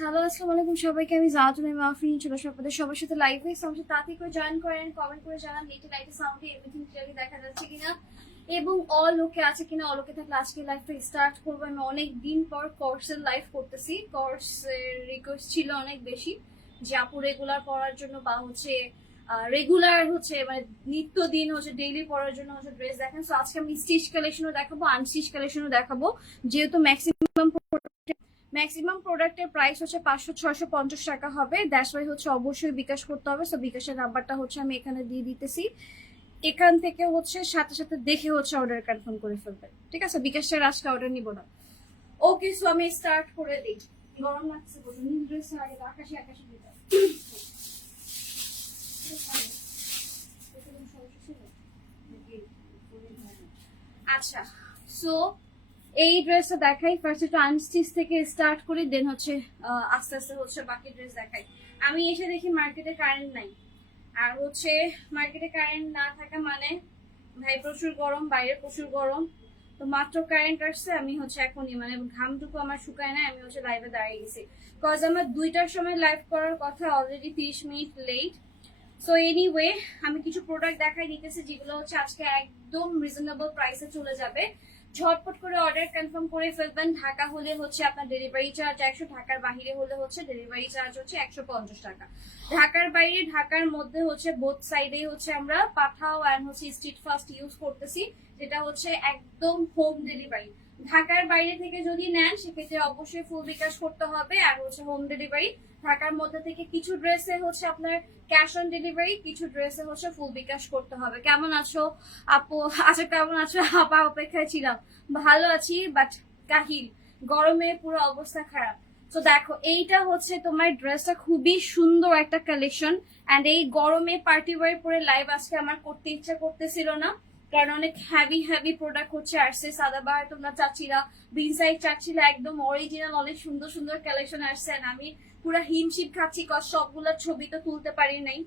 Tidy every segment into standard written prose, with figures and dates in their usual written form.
Hello, আসসালামু আলাইকুম সবাইকে। আমি জাহাতুল মাহফিন চলে আসবো আপনাদের সবার সাথে লাইভে। সবার সাথে তাড়াতাড়ি করে জয়েন করেন, কমেন্ট করে জানান নেটে লাইটে সাউন্ডে এভরিথিং ক্লিয়ারলি দেখা যাচ্ছে কিনা এবং অল ওকে আছে কিনা। অল ওকে থাকলে আজকে লাইভটা স্টার্ট করবো। আমি অনেক দিন পর কোর্সের লাইভ করতেছি। কোর্সের রিকোয়েস্ট ছিল অনেক বেশি যে আপু রেগুলার পড়ার জন্য বা হচ্ছে রেগুলার হচ্ছে মানে নিত্যদিন হচ্ছে ডেইলি পড়ার জন্য হচ্ছে ড্রেস দেখেন। সো আজকে আমি স্টিচ কালেকশনও দেখাবো, আনস্টিচ কালেকশনও দেখাবো। যেহেতু ম্যাক্সিমাম প্রোডাক্টের প্রাইস হচ্ছে 500-650 টাকা হবে। দ্যাটস ওয়াই হচ্ছে অবশ্যই বিকাশ করতে হবে। সো বিকাশের নাম্বারটা হচ্ছে আমি এখানে দিয়ে দিতেছি। এখান থেকে হচ্ছে সাথে সাথে দেখে হচ্ছে অর্ডার কনফার্ম করে ফেলবেন, ঠিক আছে? বিকাশের আজকে অর্ডার নিব না। ওকে, সো আমি স্টার্ট করে দিই। গরম লাগছে বলুন, নীল ড্রেস আগে আকাশি আকাশি দিতে আচ্ছা। সো এই ড্রেসটা দেখাই। ফার্স্ট একটু আনস্টিচ থেকে স্টার্ট করি, দেন হচ্ছে আস্তে আস্তে হচ্ছে বাকি ড্রেস দেখাই। আমি এসে দেখি মার্কেটে কারেন্ট নাই। আর হচ্ছে মার্কেটে কারেন্ট না থাকা মানে ভাই প্রচুর গরম, বাইরে প্রচুর গরম। তো মাত্র কারেন্ট আসছে, আমি হচ্ছে এখনই মানে ঘামটুকু আমার শুকায় না, আমি হচ্ছে লাইভে দাঁড়িয়ে গেছি। কজ আমার 2টার সময় লাইভ করার কথা, already 30 minute late. So anyway, আমি কিছু প্রোডাক্ট দেখাই দিতেছি যেগুলো হচ্ছে আজকে একদম রিজনেবল প্রাইসে চলে যাবে। ঝটপট করে অর্ডার কনফার্ম করে ফেলবেন। ঢাকা হলে হচ্ছে আপনার ডেলিভারি চার্জ 100, ঢাকার বাইরে হলে হচ্ছে ডেলিভারি চার্জ হচ্ছে 150 টাকা। ঢাকার বাইরে, ঢাকার মধ্যে হচ্ছে বোথ সাইডে হচ্ছে আমরা পাঠাও অ্যান্ড হচ্ছে স্ট্রিট ফাস্ট ইউজ করতেছি, যেটা হচ্ছে একদম হোম ডেলিভারি। ঢাকার বাইরে থেকে যদি নেন সেক্ষেত্রে অবশ্যই ফুল বিকাশ করতে হবে আর হচ্ছে হোম ডেলিভারি। ঢাকার মধ্যে থেকে কিছু ড্রেসে হচ্ছে আপনার ক্যাশ অন ডেলিভারি, কিছু ড্রেসে হচ্ছে ফুল বিকাশ করতে হবে। কেমন আছো আপু? আচ্ছা, কেমন আছো আপা? অপেক্ষায় ছিলাম। ভালো আছি, বাট কাহিল, গরমে পুরো অবস্থা খারাপ। তো দেখো, এইটা হচ্ছে তোমার ড্রেসটা খুবই সুন্দর একটা কালেকশন। এন্ড এই গরমে পার্টি ওয়্যার পরে লাইভ আজকে আমার করতে ইচ্ছা করতেছিল না, কারণ অনেক হেভি হেভি প্রোডাক্ট হচ্ছে আসছে। সাদাবাহার তোমরা চাচ্ছিলা, বিনসাইড চাচ্ছিলা, একদম অরিজিনাল অনেক সুন্দর সুন্দর কালেকশন আসছে। আমি পুরো হিমশিম খাচ্ছি, কজ সবগুলোর ছবি তো তুলতে পারি নাই,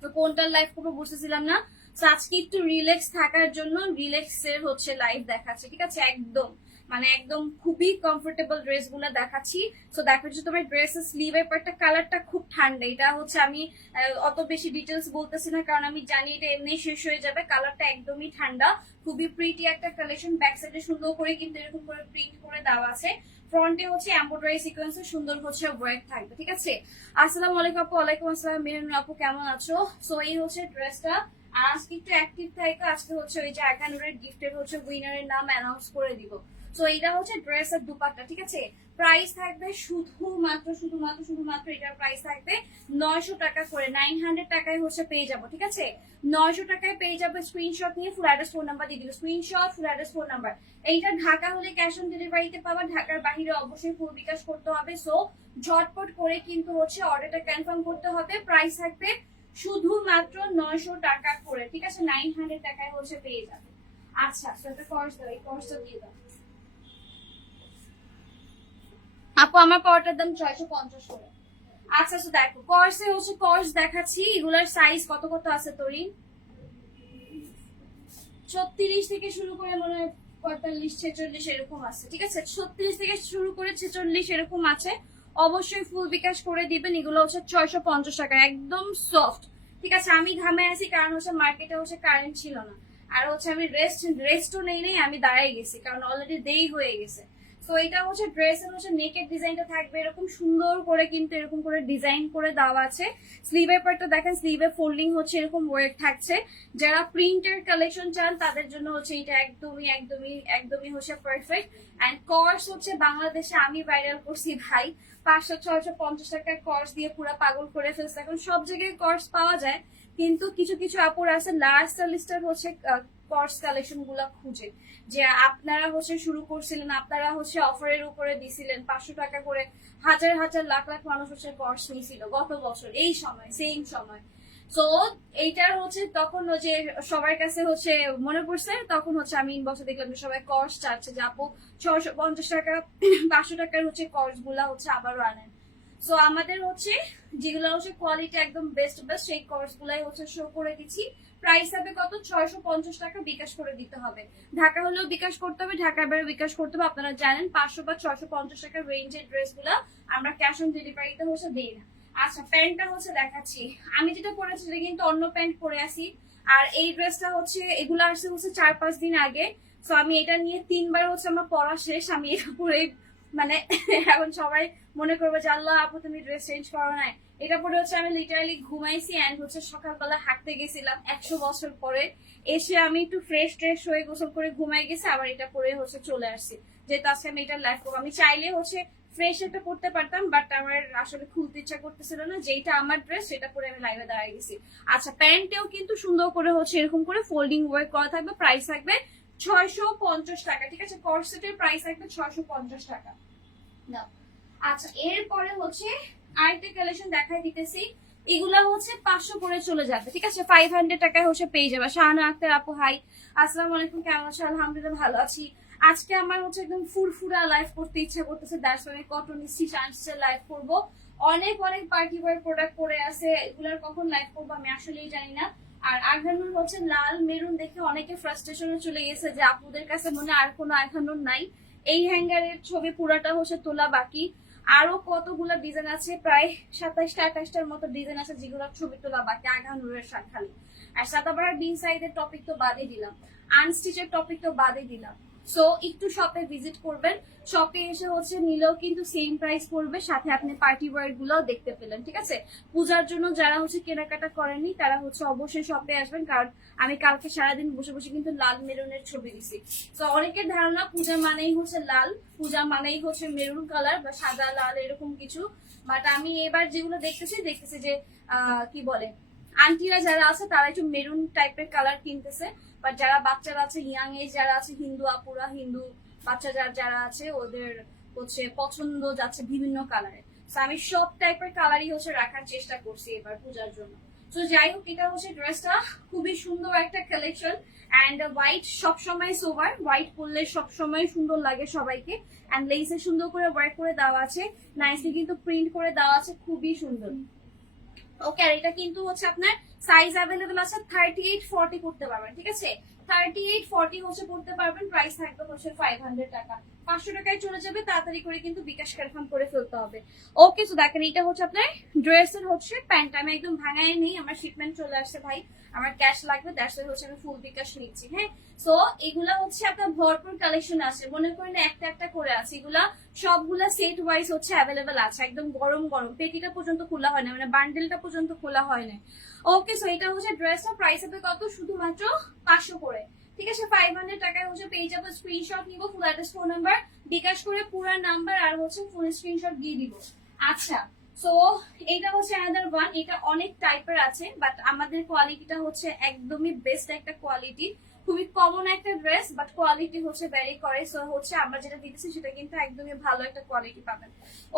তো কোনটার লাইভ করবো বুঝতেছিলাম না। তো আজকে একটু রিল্যাক্স থাকার জন্য রিল্যাক্সের হচ্ছে লাইভ দেখাচ্ছে, ঠিক আছে? একদম মানে একদম খুবই কমফোর্টেবল ড্রেস গুলো দেখাচ্ছি। তো দেখো যে তোমার ড্রেসের স্লিভের পার্টটা কালারটা খুব ঠান্ডা। এটা হচ্ছে আমি অত বেশি ডিটেলস বলতেছি না, কারণ আমি জানি এটা এমনি শেষ হয়ে যাবে। কালারটা একদমই ঠান্ডা, খুবই প্রিটি একটা কালেকশন। ব্যাক সাইডে সুন্দর করে কিন্তু এরকম করে প্রিন্ট করে দেওয়া আছে। ফ্রন্টে হচ্ছে এমব্রয়ডারি সিকোয়েন্সে সুন্দর হচ্ছে ওয়ার্ক থাকবে, ঠিক আছে? আসসালামু আলাইকুম আপু। ওয়ালাইকুম আসসালাম মেহরুন আপু, কেমন আছো? সো এই হচ্ছে ড্রেসটা। আজকে একটু অ্যাক্টিভ থাকে, আজকে হচ্ছে ওই যে 100 গিফটের হচ্ছে উইনারের নাম অ্যানাউন্স করে দিব। সো এইটা হচ্ছে ড্রেসের দুপাট্টা, ঠিক আছে? প্রাইস থাকবে শুধুমাত্র এটার প্রাইস থাকবে 900 টাকা করে। 900 টাকায় হচ্ছে পেয়ে যাবো, ঠিক আছে? 900 টাকায় পেয়ে যাবে। স্ক্রিনশট নিয়ে ফুল অ্যাড্রেস ফোন নাম্বার দিয়ে দিল। Screenshot, full address phone number. এইটা ঢাকা হলে ক্যাশ অন ডেলিভারিতে পাবা, ঢাকার বাহিরে অবশ্যই ফুল বিকাশ করতে হবে। সো ঝটপট করে কিন্তু হচ্ছে অর্ডারটা কনফার্ম করতে হবে। প্রাইস থাকবে শুধুমাত্র 900 টাকা করে, ঠিক আছে? 900 টাকায় হচ্ছে পেয়ে যাবে। আচ্ছা, সেটা কোর্স দাও, এই কোর্সটা দিয়ে দাও আপু। আমার পাওয়ারটার দাম 650 করে। আচ্ছা, তো দেখো কোর্সে হচ্ছে কোর্স দেখাচ্ছি। এগুলার সাইজ কত কত আছে তোরি? 36 থেকে শুরু করে মনে হয় 45-46 এরকম আছে, ঠিক আছে? 36 থেকে শুরু করে 46 এরকম আছে। অবশ্যই ফুল বিকাশ করে দিবেন। এগুলো হচ্ছে 650 টাকা, একদম সফট, ঠিক আছে? আমি ঘামে আছি কারণ হচ্ছে মার্কেটে হচ্ছে কারেন্ট ছিল না। আর হচ্ছে আমি রেস্টও নেই, আমি দাঁড়াই গেছি কারণ অলরেডি দেরি হয়ে গেছে। তো এটা হচ্ছে ড্রেসের হচ্ছে নেকের ডিজাইনটা থাকবে এরকম সুন্দর করে, কিন্তু এরকম করে ডিজাইন করে দেওয়া আছে। স্লিভের পার্টটা দেখেন, স্লিভে ফোল্ডিং হচ্ছে এরকম ওয়ার্ক থাকছে। যারা প্রিন্টের কালেকশন চান তাদের জন্য হচ্ছে এটা একদমই একদমই একদমই হচ্ছে পারফেক্ট। এন্ড কর্স হচ্ছে বাংলাদেশে আমি ভাইরাল করছি ভাই। 500-650 টাকার কর্স দিয়ে পুরো পাগল করে ফেলছে। এখন সব জায়গায় কর্স পাওয়া যায়, কিন্তু কিছু কিছু আপুর আছে লার্জ লিস্টার হচ্ছে কর্স কালেকশন গুলা খুঁজে, যে আপনারা হচ্ছে শুরু করছিলেন, আপনারা হচ্ছে অফারের উপরে দিছিলেন 500 টাকা করে। হাজার হাজার লাখ লাখ মানুষ হচ্ছে কোর্স নিয়েছিল গত বছর এই সময়, সেম সময়। তো এইটার হচ্ছে তখন যে সবার কাছে হচ্ছে মনে পড়ছে, তখন হচ্ছে আমি ইনবক্সে দেখলাম যে সবাই কোর্স চাচ্ছে, যে আপু 650 টাকা 500 টাকার হচ্ছে কোর্স গুলা হচ্ছে আবারও আনেন। সো আমাদের হচ্ছে যেগুলো হচ্ছে কোয়ালিটি একদম বেস্ট বেস্ট, সেই কোর্স গুলাই হচ্ছে শো করে দিচ্ছি। প্রাইস হবে কত 650 টাকা, বিকাশ করে দিতে হবে। ঢাকা হলেও বিকাশ করতে হবে, ঢাকার বাইরে বিকাশ করতে হবে। আপনারা জানেন 500 বা 650 টাকার রেঞ্জের ড্রেস গুলা আমরা ক্যাশ অন ডেলিভারিতে হচ্ছে দিই না। আচ্ছা প্যান্টটা হচ্ছে দেখাচ্ছি, আমি যেটা পরেছি সেটা কিন্তু অন্য প্যান্ট পরে আসি। আর এই ড্রেসটা হচ্ছে এগুলো আসছে হচ্ছে 4-5 দিন আগে। তো আমি এটা নিয়ে 3বার হচ্ছে আমার পরা শেষ। আমি এটা পরে মানে এখন সবাই মনে করবে যে আল্লাহ আপু তুমি ড্রেস চেঞ্জ করো নাই। এটা পরে হচ্ছে আমি লিটারালি ঘুমাইছি এন্ড হচ্ছে সকালবেলা হাঁটতে গেছিলাম 100 বছর পরে। এসে আমি একটু ফ্রেশ ট্রেশ হয়ে গোসল করে ঘুমাই গেছি, আবার এটা পরে হচ্ছে চলে আসছি। যেহেতু আজকে আমি এটা লাইভ করবো, আমি চাইলে হচ্ছে ফ্রেশ একটা করতে পারতাম, বাট আমার আসলে খুলতে ইচ্ছা করতেছিল না। যেটা আমার ড্রেস সেটা পরে আমি লাইভে দাঁড়ায় গেছি। আচ্ছা প্যান্টেও কিন্তু সুন্দর করে হচ্ছে এরকম করে ফোল্ডিং ওয়ার্ক করা থাকবে, প্রাইস থাকবে 650 টাকা। ঠিক আছে, কর্সেটের প্রাইস থাকবে 650 টাকা। আচ্ছা এরপরে হচ্ছে আরেকটা কালেকশন দেখাই দিতেছি, এগুলা হচ্ছে 500 করে চলে যাবে। ঠিক আছে, 500 টাকায় হচ্ছে পেয়ে যাবে। শাহানা আক্তার আপু হাই, আসসালামু আলাইকুম, কেমন আছো? আলহামদুলিল্লাহ ভালো আছি। আজকে আমার হচ্ছে একদম ফুরফুরা লাইভ করতে ইচ্ছা করতেছে, দ্যাটস ওয়াই কটন স্টিচ আনছে লাইভ করব। অনেক অনেক পার্টি ওয়্যার প্রোডাক্ট পরে আছে, এগুলার কখন লাইভ করবো আমি আসলেই জানি না। আর আঘানুর হচ্ছে লাল মেরুন দেখে অনেকে ফ্রাস্ট্রেশনে চলে গেছে যে আপুদের কাছে মনে আর কোনো আঘানুর নাই। এই হ্যাঙ্গারের ছবি পুরাটা হচ্ছে তোলা বাকি। আরো কতগুলো ডিজাইন আছে, প্রায় 27টা 28টার মতো ডিজাইন আছে যেগুলো ছবি তোলা বাকি আঘানুরের শাখালি। আর সাদাবাহার বিন সাইডের টপিক তো বাদে দিলাম, আনস্টিচের টপিক তো বাদে দিলাম। সো একটু শপে ভিজিট করবেন, শপে এসে হচ্ছে নিলেও কিন্তু সেম প্রাইস পড়বে, সাথে আপনি পার্টি ওয়্যার গুলোও দেখতে পেলেন। ঠিক আছে, পূজার জন্য যারা হচ্ছে কেনাকাটা করেননি তারা হচ্ছে অবশ্যই শপে আসবেন, কারণ আমি কালকে সারাদিন বসে বসে কিন্তু লাল মেরুনের ছবি দিছি। তো অনেকের ধারণা পূজা মানেই হচ্ছে লাল, পূজা মানেই হচ্ছে মেরুন কালার বা সাদা লাল এরকম কিছু। বাট আমি এবার যেগুলো দেখতেছি যে কি বলে আন্টিরা যারা আছে তারা একটু মেরুন টাইপের কালার কিনতেছে, বাট যারা বাচ্চারা আছে ইয়াং এজ যারা আছে হিন্দু আপুরা, হিন্দু বাচ্চা যারা আছে ওদের হচ্ছে পছন্দ যাচ্ছে বিভিন্ন কালারে। আমি সব টাইপের কালারই হচ্ছে রাখার চেষ্টা করছি এবার পূজার জন্য। তো যাই হোক, এটা হচ্ছে ড্রেসটা খুবই সুন্দর একটা কালেকশন অ্যান্ড হোয়াইট সবসময় সোভার, হোয়াইট পরলে সবসময় সুন্দর লাগে সবাইকে। অ্যান্ড লেসে সুন্দর করে ওয়ার্ক করে দেওয়া আছে, নাইসলি কিন্তু প্রিন্ট করে দেওয়া আছে, খুবই সুন্দর। ওকে, আর এটা কিন্তু হচ্ছে আপনার সাইজ অ্যাভেলেবল আছে 38-40 করতে পারবেন। ঠিক আছে, 38-40 হচ্ছে করতে পারবেন। প্রাইস থাকবে হচ্ছে 500 টাকা, 500 টাকায় চলে যাবে। তাড়াতাড়ি করে কিন্তু বিকাশ কনফার্ম করে ফেলতে হবে। ওকে, তো দেখেন এটা হচ্ছে আপনার ড্রেসের হচ্ছে প্যান্ট। আমি একদম ভাঙাই নেই, আমার শিপমেন্ট চলে আসছে ভাই, আমার ক্যাশ লাগবে, দ্যাটস ওয়াই হচ্ছে আমি ফুল বিকাশ নিচ্ছি। হ্যাঁ, সো এগুলা হচ্ছে আপনার ভরপুর কালেকশন আছে, মনে করেন একটা একটা করে আছে। এগুলা সবগুলা সেট ওয়াইজ হচ্ছে অ্যাভেলেবেল আছে, একদম গরম গরম। পেটিটা পর্যন্ত খোলা হয় না, মানে বান্ডেলটা পর্যন্ত খোলা হয় না। ওকে, সো এটা হচ্ছে ড্রেসটা প্রাইস হবে কত, শুধুমাত্র 500 করে। ঠিক আছে, 500 টাকায় হচ্ছে পেয়ে যাবো। স্ক্রিনশট নিব, ফুল অ্যাড্রেস ফোন নাম্বার বিকাশ করে পুরা নাম্বার আর হচ্ছে ফুল স্ক্রিনশট দিয়ে দিব। আচ্ছা, সো এটা হচ্ছে অ্যানাদার ওয়ান, এটা অনেক টাইপের আছে, বাট আমাদের কোয়ালিটিটা হচ্ছে একদমই বেস্ট একটা কোয়ালিটি। খুবই কমন একটা ড্রেস, বাট কোয়ালিটি হচ্ছে ভ্যারি করে। সো হচ্ছে আমরা যেটা দিতেছি সেটা কিন্তু একদমই ভালো একটা কোয়ালিটি পাবেন।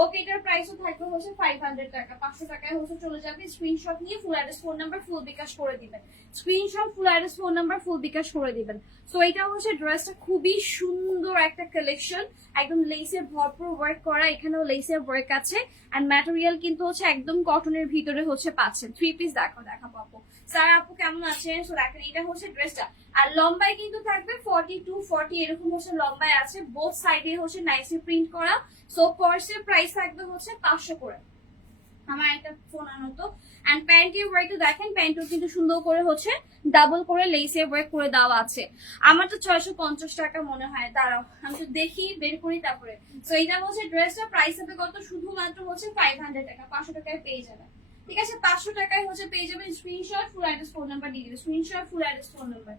ওকে, এটার প্রাইসও থাকবে হচ্ছে 500 টাকা, 500 টাকায় হচ্ছে চলে যাবে। স্ক্রিনশট নিয়ে full address phone number full bKash করে দিবেন। Screenshot, full address phone number full bKash করে দিবেন। সো এটা হচ্ছে ড্রেসটা খুবই সুন্দর একটা কালেকশন, একদম লেসের ভরপুর ওয়ার্ক করা, এখানেও লেসের ওয়ার্ক আছে। এন্ড ম্যাটেরিয়াল কিন্তু হচ্ছে একদম কটনের ভিতরে হচ্ছে পাচ্ছেন। 3 পিস দেখাবো আপু। স্যার আপু কেমন আছেন? সো দেখেন এটা হচ্ছে ড্রেসটা, আর লম্বায় কিন্তু থাকবে 42-40 এরকম হচ্ছে লম্বায় আছে, বোথ সাইডে হচ্ছে নাইসলি প্রিন্ট করা। সো পার্সের প্রাইস থাকবে হচ্ছে 500 করে। আমার একটা ফোন আনো তো। এন্ড প্যান্টের ওয়ার্কটা দেখেন, প্যান্টও কিন্তু সুন্দর করে হচ্ছে ডাবল করে লেসের ওয়ার্ক করে দেওয়া আছে। আমার তো 650 টাকা মনে হয়, দাঁড়াও আমি তো দেখি বের করি তারপরে। তো এটা হচ্ছে ড্রেসটা প্রাইস হবে কত, শুধুমাত্র হচ্ছে 500 টাকা, 500 টাকায় পেয়ে যাবেন। ঠিক আছে, 500 টাকায় হচ্ছে পেয়ে যাবেন। Screenshot, full address phone number দিয়ে দিবে। Screenshot, full address phone number.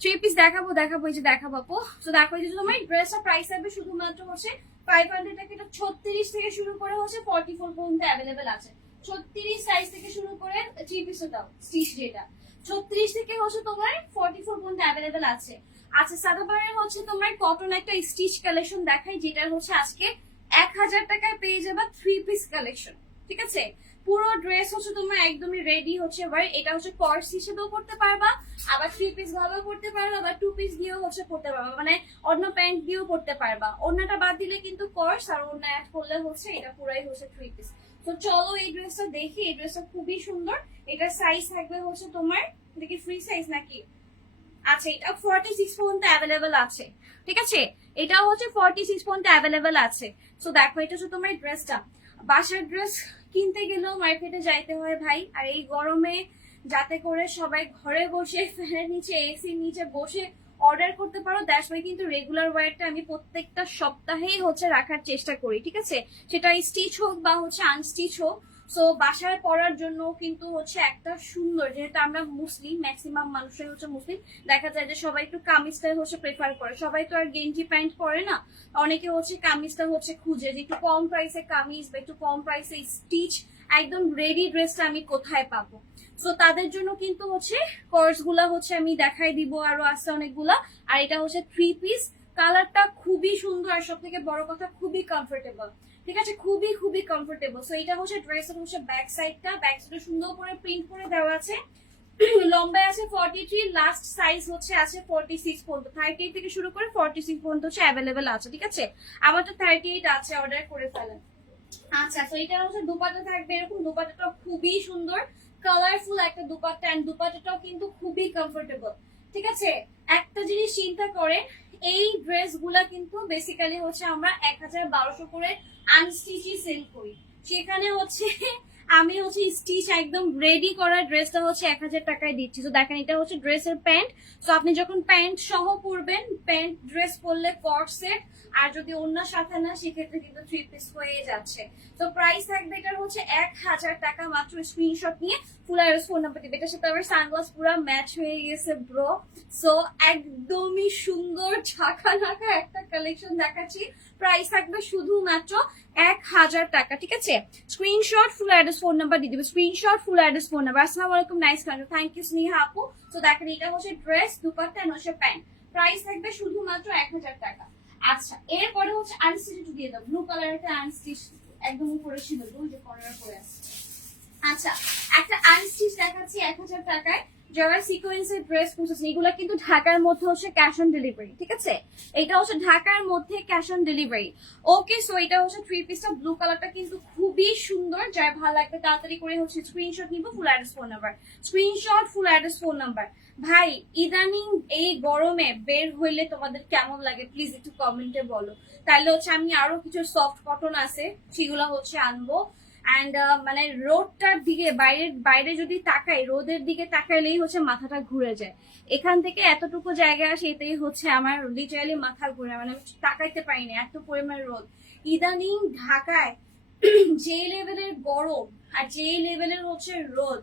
3 piece দেখাবো এই যে দেখাবো আপু। তো দেখো এই যে তোমার ড্রেসটা প্রাইস হবে শুধুমাত্র হচ্ছে 500 টাকা। এটা 36 থেকে শুরু করে হচ্ছে 44 পর্যন্ত অ্যাভেলেবেল আছে। 36 সাইজ থেকে শুরু করে 3 পিসও দাও স্টিচ, যেটা 36 থেকে হচ্ছে তোমার 44 পর্যন্ত অ্যাভেলেবেল আছে। আচ্ছা, সাদাবারের হচ্ছে তোমার কটন একটা স্টিচ কালেকশন দেখাই, যেটা হচ্ছে আজকে 1000 টাকায় পেয়ে যাবে 3 পিস কালেকশন। ঠিক আছে, পুরো ড্রেস হচ্ছে তোমার একদমই রেডি হচ্ছে ভাই। এটা হচ্ছে পার্স হিসেবেও করতে পারবা, আবার 3 পিস ভাবেও করতে পারবা, আবার 2 পিস দিয়েও হচ্ছে করতে পারবা, মানে অন্য প্যান্ট দিয়েও করতে পারবা। অন্যটা বাদ দিলে কিন্তু কর্স, আর অন্য অ্যাড করলে হচ্ছে এটা পুরাই হচ্ছে 3 পিস। তো চলো এই ড্রেসটা দেখি, এই ড্রেসটা খুবই সুন্দর। এটা সাইজ থাকবে হচ্ছে তোমার, দেখি ফ্রি সাইজ নাকি, আচ্ছা এটা 46 পর্যন্ত অ্যাভেলেবেল আছে, ঠিক আছে, এটাও হচ্ছে 46 পর্যন্ত অ্যাভেলেবেল আছে। সো দেখো এটা হচ্ছে তোমার ড্রেসটা। বাসার ড্রেস কিনতে গেলেও মার্কেটে যাইতে হয় ভাই, আর এই গরমে যাতে করে সবাই ঘরে বসে ফ্যানের নিচে এসির নিচে বসে অর্ডার করতে পারো, দ্যাটস ওয়াই কিন্তু রেগুলার ওয়্যারটা আমি প্রত্যেকটা সপ্তাহেই হচ্ছে রাখার চেষ্টা করি, ঠিক আছে, সেটা স্টিচ হোক বা হচ্ছে আনস্টিচ হোক। সো বাসায় পরার জন্য কিন্তু হচ্ছে একটা সুন্দর, যেহেতু আমরা মুসলিম, ম্যাক্সিমাম মানুষই হচ্ছে মুসলিম, দেখা যায় যে সবাই একটু কামিজটাই হচ্ছে প্রেফার করে, সবাই তো আর গেঞ্জি প্যান্ট পরে না, অনেকে হচ্ছে কামিজটা হচ্ছে খুঁজে যে একটু কম প্রাইসে কামিজ বা একটু কম প্রাইসে স্টিচ একদম রেডি ড্রেসটা আমি কোথায় পাবো। সো তাদের জন্য কিন্তু হচ্ছে কোর্স গুলা হচ্ছে আমি দেখাই দিব, আরো আছে অনেকগুলা। আর এটা হচ্ছে 3 পিস, কালারটা খুবই সুন্দর, আর সব থেকে বড় কথা খুবই কমফোর্টেবল, ঠিক আছে, খুবই খুবই কমফোর্টেবল। সো এটা হচ্ছে ড্রেসের হচ্ছে ব্যাক সাইডটা, ব্যাক সাইডে সুন্দর করে প্রিন্ট করে দেওয়া আছে। লম্বায় আছে 43, লাস্ট সাইজ হচ্ছে আছে 46 পর্যন্ত, 38 থেকে শুরু করে 46 পর্যন্ত হচ্ছে অ্যাভেলেবেল আছে, ঠিক আছে, আমার তো 38 আছে, অর্ডার করে ফেলেন। আচ্ছা, তো এটা হচ্ছে দুপাট্টা থাকবে এরকম, দুপাট্টাটাও খুবই সুন্দর, কালারফুল একটা দুপাট্টা, এন্ড দুপাট্টাটাও কিন্তু খুবই কমফোর্টেবল, ঠিক আছে। একটা জিনিস চিন্তা করে, এই ড্রেস গুলা কিন্তু বেসিক্যালি হচ্ছে আমরা 1200 করে আনস্টিচই সেল করি, সেখানে হচ্ছে আমি হচ্ছে স্টিচ একদম রেডি করা ড্রেসটা হচ্ছে 1000 টাকায় দিচ্ছি। তো দেখেন এটা হচ্ছে ড্রেসের প্যান্ট, তো আপনি যখন প্যান্ট সহ পরবেন, প্যান্ট ড্রেস পরলে কট সেট, আর যদি অন্য সাথে না সেক্ষেত্রে কিন্তু 3 পিস হয়ে যাচ্ছে। তো প্রাইস থাকবে এটার হচ্ছে 1000 টাকা মাত্র। স্ক্রিনশট নিয়ে ফুল অ্যাড্রেস ফোন নাম্বার দিবে, এটার সাথে আবার সানগ্লাস পুরো ম্যাচ হয়ে গেছে ব্রো। সো একদমই সুন্দর ঝাঁকা নাকা একটা কালেকশন দেখাচ্ছি, প্রাইস থাকবে শুধুমাত্র 1000 টাকা, ঠিক আছে। Screenshot full address phone number দিয়ে দিবে, screenshot full address phone number. আসসালামু আলাইকুম, nice collection, thank you Sneha আপু। তো দেখেন এটা হচ্ছে ড্রেস, দুপাট্টা আর হচ্ছে প্যান্ট, প্রাইস থাকবে শুধুমাত্র 1000 টাকা। আচ্ছা, এরপরে হচ্ছে আনস্টিচ দিয়ে দাও, ব্লু কালার একটা আনস্টিচ একদম উপরে ছিল, ওই যে কর্নার করে আছে। আচ্ছা, একটা আনস্টিচ দেখাচ্ছি 1000 টাকায়, যারা সিকোয়েন্সের ড্রেস খুঁজছেন, এগুলো কিন্তু ঢাকার মধ্যে হচ্ছে ক্যাশ অন ডেলিভারি, ঠিক আছে, এটা হচ্ছে ঢাকার মধ্যে cash on delivery. Okay, so এটা হচ্ছে 3 পিসটা, ব্লু কালারটা কিন্তু খুবই সুন্দর, যার ভালো লাগবে তাড়াতাড়ি করে হচ্ছে স্ক্রিনশট নিব, full address phone number, screenshot full address phone number. ভাই ইদানিং এই গরমে বের হইলে তোমাদের কেমন লাগে প্লিজ একটু কমেন্টে বলো, তাহলে হচ্ছে আমি আরো কিছু সফট কটন আছে সেগুলো হচ্ছে আনবো। অ্যান্ড মানে রোদটার দিকে, বাইরে যদি তাকাই, রোদের দিকে তাকাইলেই হচ্ছে মাথাটা ঘুরে যায়, এখান থেকে এতটুকু জায়গা আসে এটাই হচ্ছে আমার লিটারালি মাথা ঘুরে, মানে আমি তাকাইতে পারি না, এত পরিমাণ রোদ ইদানিং ঢাকায়। যে লেভেলের গরম আর যে লেভেলের হচ্ছে রোদ,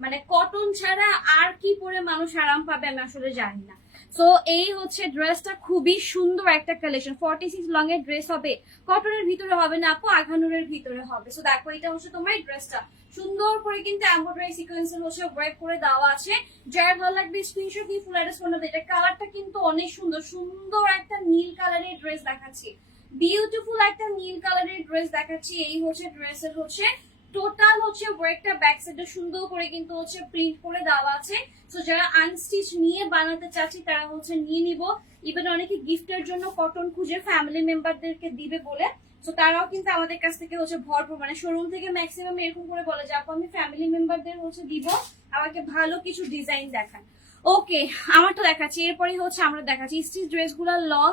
মানে কটন ছাড়া আর কি পরে মানুষ আরাম পাবে আমি আসলে জানি না। সো এই হচ্ছে ড্রেসটা, খুবই সুন্দর একটা কালেকশন, 46 লং এর ড্রেস হবে, কটনের ভিতরে হবে না আপু, আঘানুরের ভিতরে হবে। সো দেখো এটা হচ্ছে তোমার এই ড্রেসটা, সুন্দর করে কিন্তু এমব্রয়ডারি সিকোয়েন্সের হচ্ছে ওয়ার্ক করে দেওয়া আছে, যার ভালো লাগবে স্ক্রিনশট নিয়ে ফুল অ্যাড্রেস ফোন নাম্বার। এটা কালারটা কিন্তু অনেক সুন্দর, সুন্দর একটা নীল কালারের ড্রেস দেখাচ্ছি, বিউটিফুল একটা নীল কালারের ড্রেস দেখাচ্ছি। এই হচ্ছে ড্রেসের হচ্ছে টোটাল হচ্ছে ওয়ার্কটা, ব্যাক সাইডে সুন্দর করে কিন্তু হচ্ছে প্রিন্ট করে দেওয়া আছে। সো যারা আনস্টিচ নিয়ে বানাতে চাচ্ছি তারা হচ্ছে নিয়ে নিব, ইভেন অনেকে গিফটের জন্য কটন খুঁজে ফ্যামিলি মেম্বারদেরকে দিবে বলে, তো তারাও কিন্তু আমাদের কাছ থেকে হচ্ছে ভরপুর, মানে শোরুম থেকে ম্যাক্সিমাম এরকম করে বলে যে আপু আমি ফ্যামিলি মেম্বারদের হচ্ছে দিব, আমাকে ভালো কিছু ডিজাইন দেখান। ওকে, আমার তো দেখাচ্ছি, এরপরে হচ্ছে আমরা দেখাচ্ছি স্টিচ ড্রেস গুলা লং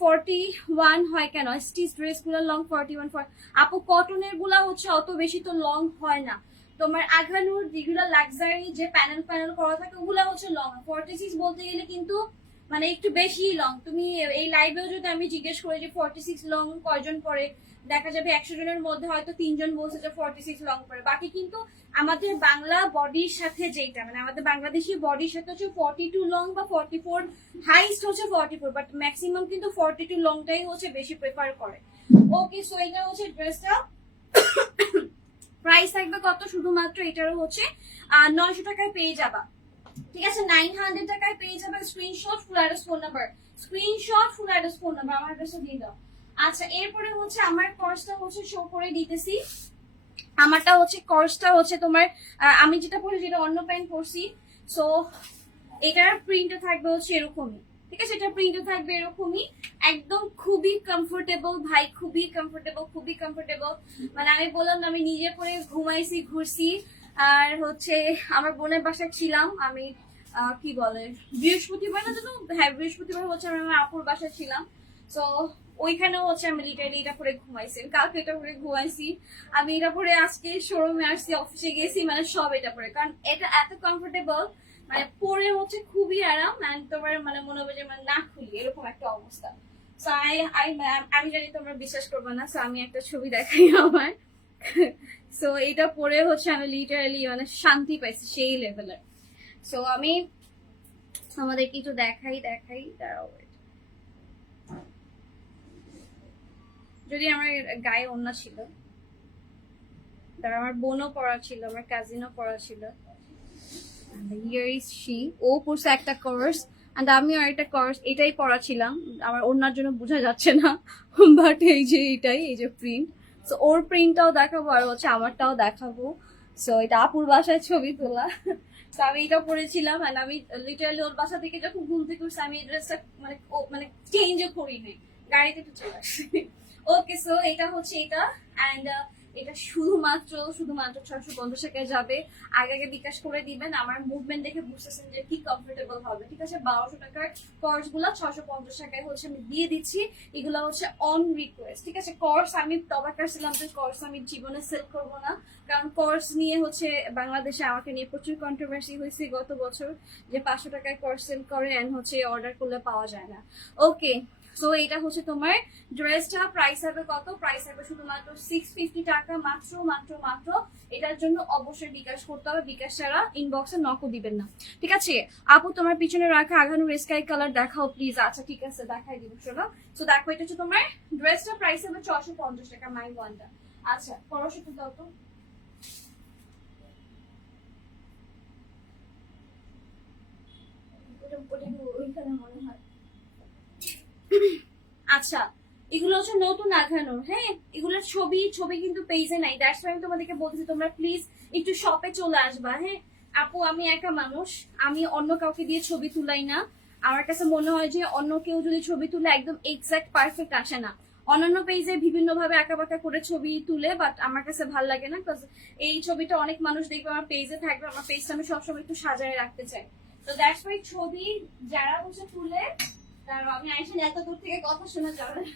41 হয় কেন, স্টিচ ড্রেস গুলা লং 41। আপু কটনের গুলা হচ্ছে অত বেশি তো লং হয় না, তোমার আঘানুর যেগুলো লাক্সারি যে প্যানেল প্যানেল করা থাকে ওগুলা হচ্ছে লং, 46 বলতে গেলে কিন্তু মানে একটু বেশি লং। তুমি এই লাইভেও যদি আমি জিজ্ঞেস করি যে 46 লং কয়জন পরে, দেখা যাবে 100 জনের মধ্যে হয়তো 3 জন বলছে যে 46 লং পরে, বাকি কিন্তু আমাদের বাংলা বডির সাথে যেটা, মানে আমাদের বাংলাদেশি বডির সাথে হচ্ছে 42 লং বা 44, হাইস্ট হচ্ছে 44, বাট ম্যাক্সিমাম কিন্তু 42 লংটাই হচ্ছে বেশি প্রেফার করে। ওকে, সো এটা হচ্ছে ড্রেসটা, প্রাইস থাকবে কত, শুধুমাত্র এটারও হচ্ছে 900 টাকায় পেয়ে যাবা, ঠিক আছে, 900 টাকায় পেয়ে যাবে। Screenshot full address phone number, screenshot full address phone number, আমার অ্যাড্রেসটা দিয়ে দাও। আচ্ছা, এরপরে হচ্ছে আমার কর্সটা হচ্ছে শো করে দিতেছি, আমারটা হচ্ছে কর্সটা হচ্ছে তোমার আমি যেটা পড়ি যেটা অন্য প্যান্ট পরছি, সো এটার প্রিন্টটা থাকবে হচ্ছে এরকমই, ঠিক আছে, এটা প্রিন্টও থাকবে এরকমই, একদম খুবই কমফোর্টেবল ভাই, খুবই কমফোর্টেবল, খুবই কমফোর্টেবল। মানে আমি বললাম না, আমি নিজে পরে ঘুমাইছি, ঘুরছি। আর হচ্ছে আমার বোনের বাসায় ছিলাম আমি, কি বলে বৃহস্পতিবার না জানো, হ্যাঁ বৃহস্পতিবার হচ্ছে আমি আমার আপুর বাসায় ছিলাম। তো ওইখানেও হচ্ছে আমি লিটারলি এটা পরে ঘুমাইছি, কালকে এটা পরে ঘুমাইছি, আমি এটা পরে আজকে শোরুমে আসছি, অফিসে গেছি, মানে সব এটা পরে, কারণ এটা এত কমফোর্টেবল, মানে পরে হচ্ছে খুবই আরাম। এন্ড তোমার মানে মনে হবে যে মানে না খুলি এরকম একটা অবস্থা। সো আমি জানি তোমরা বিশ্বাস করবে না, সো আমি একটা ছবি দেখাই আমার। সো এটা পরে হচ্ছে আমি লিটারালি মানে শান্তি পাইছি সেই লেভেলের। সো আমি আমাদের কিছু দেখাই দাঁড়াও, যদি আমার গায়ে ওড়না ছিল, তার আমার বোনও পড়া ছিল, আমার কাজিনও পড়া ছিল। হিয়ার ইজ শি, ও পড়ছে একটা কোর্স, এন্ড আমিও একটা কোর্স, এটাই পড়াছিলাম। আমার ওড়নার জন্য বোঝা যাচ্ছে না, বাট এই যে এটাই, এই যে প্রিন্ট। সো ওর প্রিন্টটাও দেখাবো আর হচ্ছে আমারটাও দেখাবো। সো এটা আপুর বাসায় ছবি তোলা। তো আমি এটা পরেছিলাম, এন্ড আমি লিটারালি ওর বাসা থেকে যখন ঘুম থেকে উঠছি আমি এই ড্রেসটা মানে চেঞ্জও করি নাই, গাড়িতে একটু চলে আসছি। ওকে, সো এটা হচ্ছে এটা, এন্ড এটা শুধুমাত্র 650 টাকায় যাবে। আগে আগে বিকাশ করে দিবেন, আমার মুভমেন্ট দেখে বুঝতেছেন যে কি কমফোর্টেবল হবে। ঠিক আছে, 1200 টাকার কোর্স গুলা 650 টাকায় হচ্ছে আমি দিয়ে দিচ্ছি। এগুলো হচ্ছে অন রিকোয়েস্ট। ঠিক আছে, কোর্স আমি তবা করছিলাম যে কোর্স আমি জীবনে সেল করবো না, কারণ কোর্স নিয়ে হচ্ছে বাংলাদেশে আমাকে নিয়ে প্রচুর কন্ট্রোভার্সি হয়েছে গত বছর, যে 500 টাকায় কোর্স সেল করে এন্ড হচ্ছে অর্ডার করলে পাওয়া যায় না। ওকে, সো এটা হচ্ছে তোমার ড্রেসটা প্রাইস হবে কত, প্রাইস হবে শুধুমাত্র 650 টাকা, মাত্র মাত্র মাত্র। এটার জন্য অবশ্যই বিকাশ করতে হবে, বিকাশ ছাড়া ইনবক্সে নকও দিবেন না। ঠিক আছে আপু, তোমার পিছনে রাখা আগানো স্কাই কালার দেখাও প্লিজ। আচ্ছা ঠিক আছে, দেখাই দিব শোনো। সো দেখো, এটা হচ্ছে তোমার ড্রেসটা প্রাইস হবে 650 টাকা, মাই ওয়ানটা। আচ্ছা পরশু দাও তো। ওইখানে মনে হয়। আচ্ছা, এগুলো হচ্ছে নতুন আঘানোর, হ্যাঁ এগুলোর ছবি কিন্তু পেজে নাই, দ্যাটস আমি তোমাদেরকে বলতেছি তোমরা প্লিজ একটু শপে চলে আসবা। হ্যাঁ আপু, আমি একা মানুষ, আমি অন্য কাউকে দিয়ে ছবি তুলাই না। আমার কাছে মনে হয় যে অন্য কেউ যদি ছবি তুলে একদম এক্সাক্ট পারফেক্ট আসে না। অন্যান্য পেজে বিভিন্ন ভাবে আঁকাবাঁকা করে ছবি তুলে, বাট আমার কাছে ভাল লাগে না, বিকজ এই ছবিটা অনেক মানুষ দেখবে আমার পেজে থাকবে, আমার পেজটা আমি সবসময় একটু সাজায় রাখতে চাই। তো দ্যাটস ওয়াই ছবি যারা হচ্ছে তুলে, আমি আইসেন এত দূর থেকে কথা শোনা যাবে না।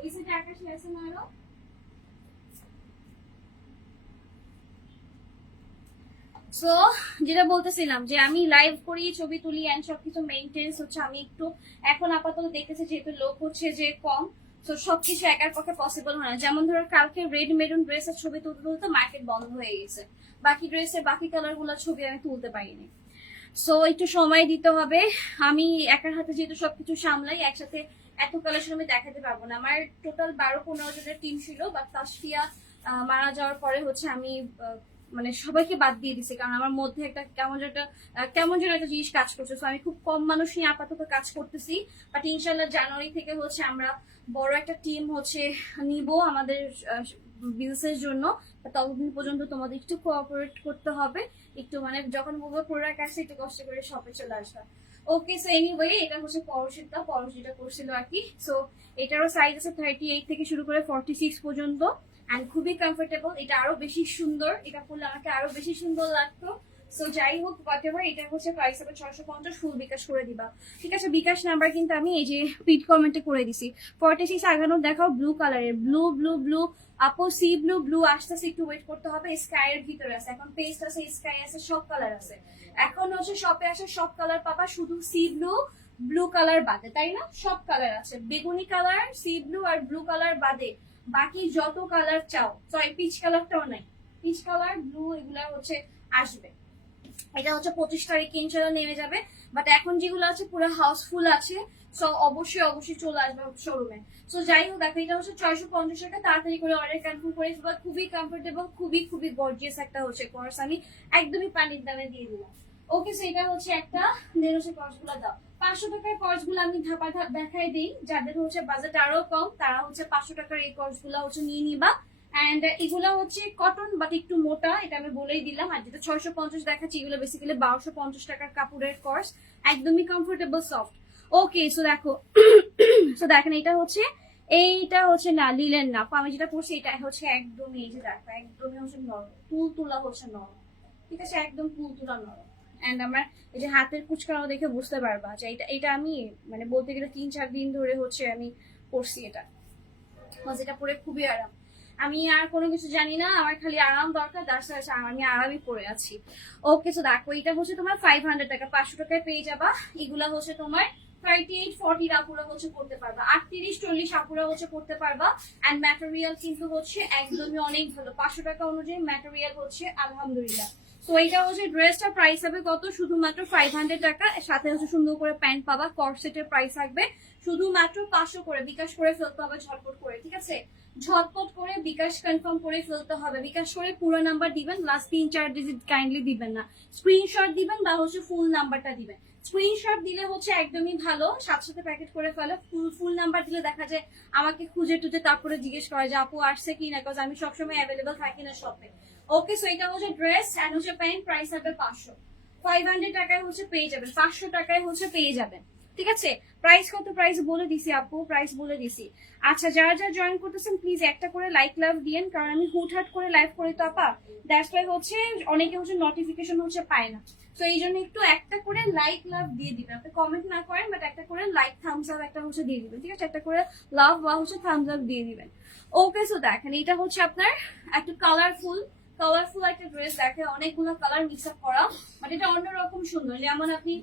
ওই সাইডে আকাশে আছে না আরো। সো যেটা বলতেছিলাম যে আমি লাইভ করি, ছবি তুলি এন্ড সবকিছু মেইনটেন্স হচ্ছে আমি একটু এখন আপাতত দেখতেছি, যেহেতু লোক হচ্ছে যে কম, তো সবকিছু একার পক্ষে পসিবল হয় না। যেমন ধরো কালকে রেড মেরুন ড্রেসের ছবি তুলতে তুলতে মার্কেট বন্ধ হয়ে গেছে, বাকি ড্রেসের বাকি কালার গুলোর ছবি আমি তুলতে পারিনি। সো একটু সময় দিতে হবে, আমি একার হাতে যেহেতু সবকিছু সামলাই, একসাথে এত কালেকশন আমি দেখাতে পারবো না। আমার টোটাল 12-15 জনের টিম ছিল, বাট তাসফিয়া মারা যাওয়ার পরে হচ্ছে আমি মানে সবাইকে বাদ দিয়ে দিছি, কারণ আমার মধ্যে একটা কেমন যেন একটা জিনিস কাজ করছে। তো আমি খুব কম মানুষ নিয়ে আপাতত কাজ করতেছি, বাট ইনশাল্লাহ জানুয়ারি থেকে হচ্ছে আমরা বড় একটা টিম হচ্ছে নিব আমাদের বিজনেসের জন্য। ততদিন পর্যন্ত তোমাদের একটু কোঅপারেট করতে হবে, একটু মানে যখন বলবো প্রোডাক্ট আসছে একটু কষ্ট করে শপে চলে আসবে। ওকে, সো এনিওয়ে এটা হচ্ছে পরশ যেটা করছিল আর কি। সো এটারও সাইজ আছে 38 থেকে শুরু করে 46 পর্যন্ত, এন্ড খুবই কমফোর্টেবল। এটা আরো বেশি সুন্দর, এটা পরলে আমাকে আরো বেশি সুন্দর লাগতো। সো যাই হোক হোয়াটএভার, এটা হচ্ছে প্রাইস হবে 650, ফুল বিকাশ করে দিবা। ঠিক আছে, বিকাশ নাম্বার কিন্তু আমি এই যে পিট কমেন্টে করে দিছি। 46 আগানোর দেখাও, ব্লু কালারের, ব্লু ব্লু ব্লু আপু, সি ব্লু ব্লু আসতেছে, একটু ওয়েট করতে হবে। স্কাই এর ভিতরে আছে, এখন পেস্ট আছে, স্কাই আছে, সব কালার আছে। এখন হচ্ছে শপে আসে সব কালার পাবা, শুধু সি ব্লু ব্লু কালার বাদে, তাই না? সব কালার আছে, বেগুনি কালার, সি ব্লু আর ব্লু কালার বাদে বাকি যত কালার চাও। সরি, পিচ কালারটাও নাই, পিচ কালার ব্লু এগুলা হচ্ছে আসবে। এটা হচ্ছে 25 তারিখে ইনশাল্লাহ নেমে যাবে, বাট এখন যেগুলো আছে পুরো হাউসফুল আছে। সো অবশ্যই চলে আসবে শোরুমে। সো যাই হোক দেখো, এটা হচ্ছে 650 টাকা, তাড়াতাড়ি করে অর্ডার কনফার্ম করে ফেলবা। খুবই কমফোর্টেবল, খুবই খুবই গর্জিয়াস একটা হচ্ছে কোর্স, আমি একদমই পানির দামে দিয়ে দিলাম। ওকে, সো এটা হচ্ছে একটা, দেন হচ্ছে কোর্স গুলো দাও। 500 টাকার কোর্স গুলো আমি ধাপা ধাপ দেখাই দিই, যাদের হচ্ছে বাজেট আরো কম তারা হচ্ছে 500 টাকার এই কোর্স গুলো হচ্ছে নিয়ে নিবা। অ্যান্ড এগুলো হচ্ছে কটন বাট একটু মোটা, এটা আমি বলেই দিলাম। আর যেটা 650 দেখাচ্ছি এগুলো বেসিক্যালি 1250 টাকার কাপড়ের কর্স, একদমই কমফোর্টেবল সফট। ওকে সো দেখো সো দেখেন এইটা হচ্ছে না লিলেন না, আমি যেটা পরছি এটা হচ্ছে একদমই, এই যে দেখো একদমই হচ্ছে নরম, তুলতুলা হচ্ছে নরম, ঠিক আছে, একদম তুলতুলা নরম। অ্যান্ড আমার এই যে হাতের কুচকানো দেখে বুঝতে পারবা যে এটা আমি মানে বলতে গেলে 3-4 দিন ধরে হচ্ছে আমি পরছি এটা, যেটা পরে খুবই আরাম। আমি আর কোনো কিছু জানি না, আমার খালি আরাম দরকার, তার সাথে আমি আরামই পরে আছি। ওকে সো দেখো এটা হচ্ছে তোমার 500 টাকা, 500 টাকায় পেয়ে যাবা। এগুলা হচ্ছে তোমার 38-40 আপুরা হচ্ছে করতে পারবা, 38-40 আপুরা হচ্ছে করতে পারবা। অ্যান্ড ম্যাটেরিয়াল কিন্তু হচ্ছে একদমই অনেক ভালো, 500 টাকা অনুযায়ী ম্যাটেরিয়াল হচ্ছে আলহামদুলিল্লাহ। তো এইটা হচ্ছে ড্রেসটা প্রাইস হবে কত, শুধুমাত্র 500 টাকা, সাথে হচ্ছে সুন্দর করে প্যান্ট পাবা। কর্সেটের প্রাইস থাকবে শুধুমাত্র 500 করে, বিকাশ করে ফেলতে হবে ঝটপট করে, ঠিক আছে, ঝটপট করে বিকাশ কনফার্ম করে ফেলতে হবে। বিকাশ করে পুরো নাম্বার দিবেন, লাস্ট 3-4 ডিজিট কাইন্ডলি দিবেন না, স্ক্রিনশট দিবেন বা হচ্ছে ফুল নাম্বারটা দিবেন। স্ক্রিনশট দিলে হচ্ছে একদমই ভালো, সাথে সাথে প্যাকেট করে ফেলে। ফুল নাম্বার দিলে দেখা যায় আমাকে খুঁজে টুজে তারপরে জিজ্ঞেস করা যে আপু আসছে কি না, বিকজ আমি সবসময় অ্যাভেলেবল থাকি না শপে। ওকে সো এটা হচ্ছে ড্রেস এন্ড হচ্ছে প্যান্ট, প্রাইস হবে 500, 500 টাকায় হচ্ছে পেয়ে যাবেন, 500 টাকায় হচ্ছে পেয়ে যাবেন, ঠিক আছে। প্রাইস কত, প্রাইস বলে দিছি আপু, প্রাইস বলে দিছি। আচ্ছা যারা যারা জয়েন করতেছেন প্লিজ একটা করে লাইক লাভ দিয়েন, কারণ আমি হুটহাট করে লাইভ করি তো আপা, দ্যাটস ওয়াই হচ্ছে অনেকে হচ্ছে নোটিফিকেশন হচ্ছে পায় না। তো এই জন্য একটু একটা করে লাইক লাভ দিয়ে দিবেন, আপনি কমেন্ট না করেন বাট একটা করে লাইক থামস আপ একটা হচ্ছে দিয়ে দিবেন, ঠিক আছে, একটা করে লাভ বা হচ্ছে থামস আপ দিয়ে দিবেন। ওকে সো দেখেন এটা হচ্ছে আপনার একটু কালারফুল একটা ড্রেস, দেখে অনেকগুলো কালার মিক্স আপ করা, বাট এটা অন্যরকম সুন্দর। যেমন আপনি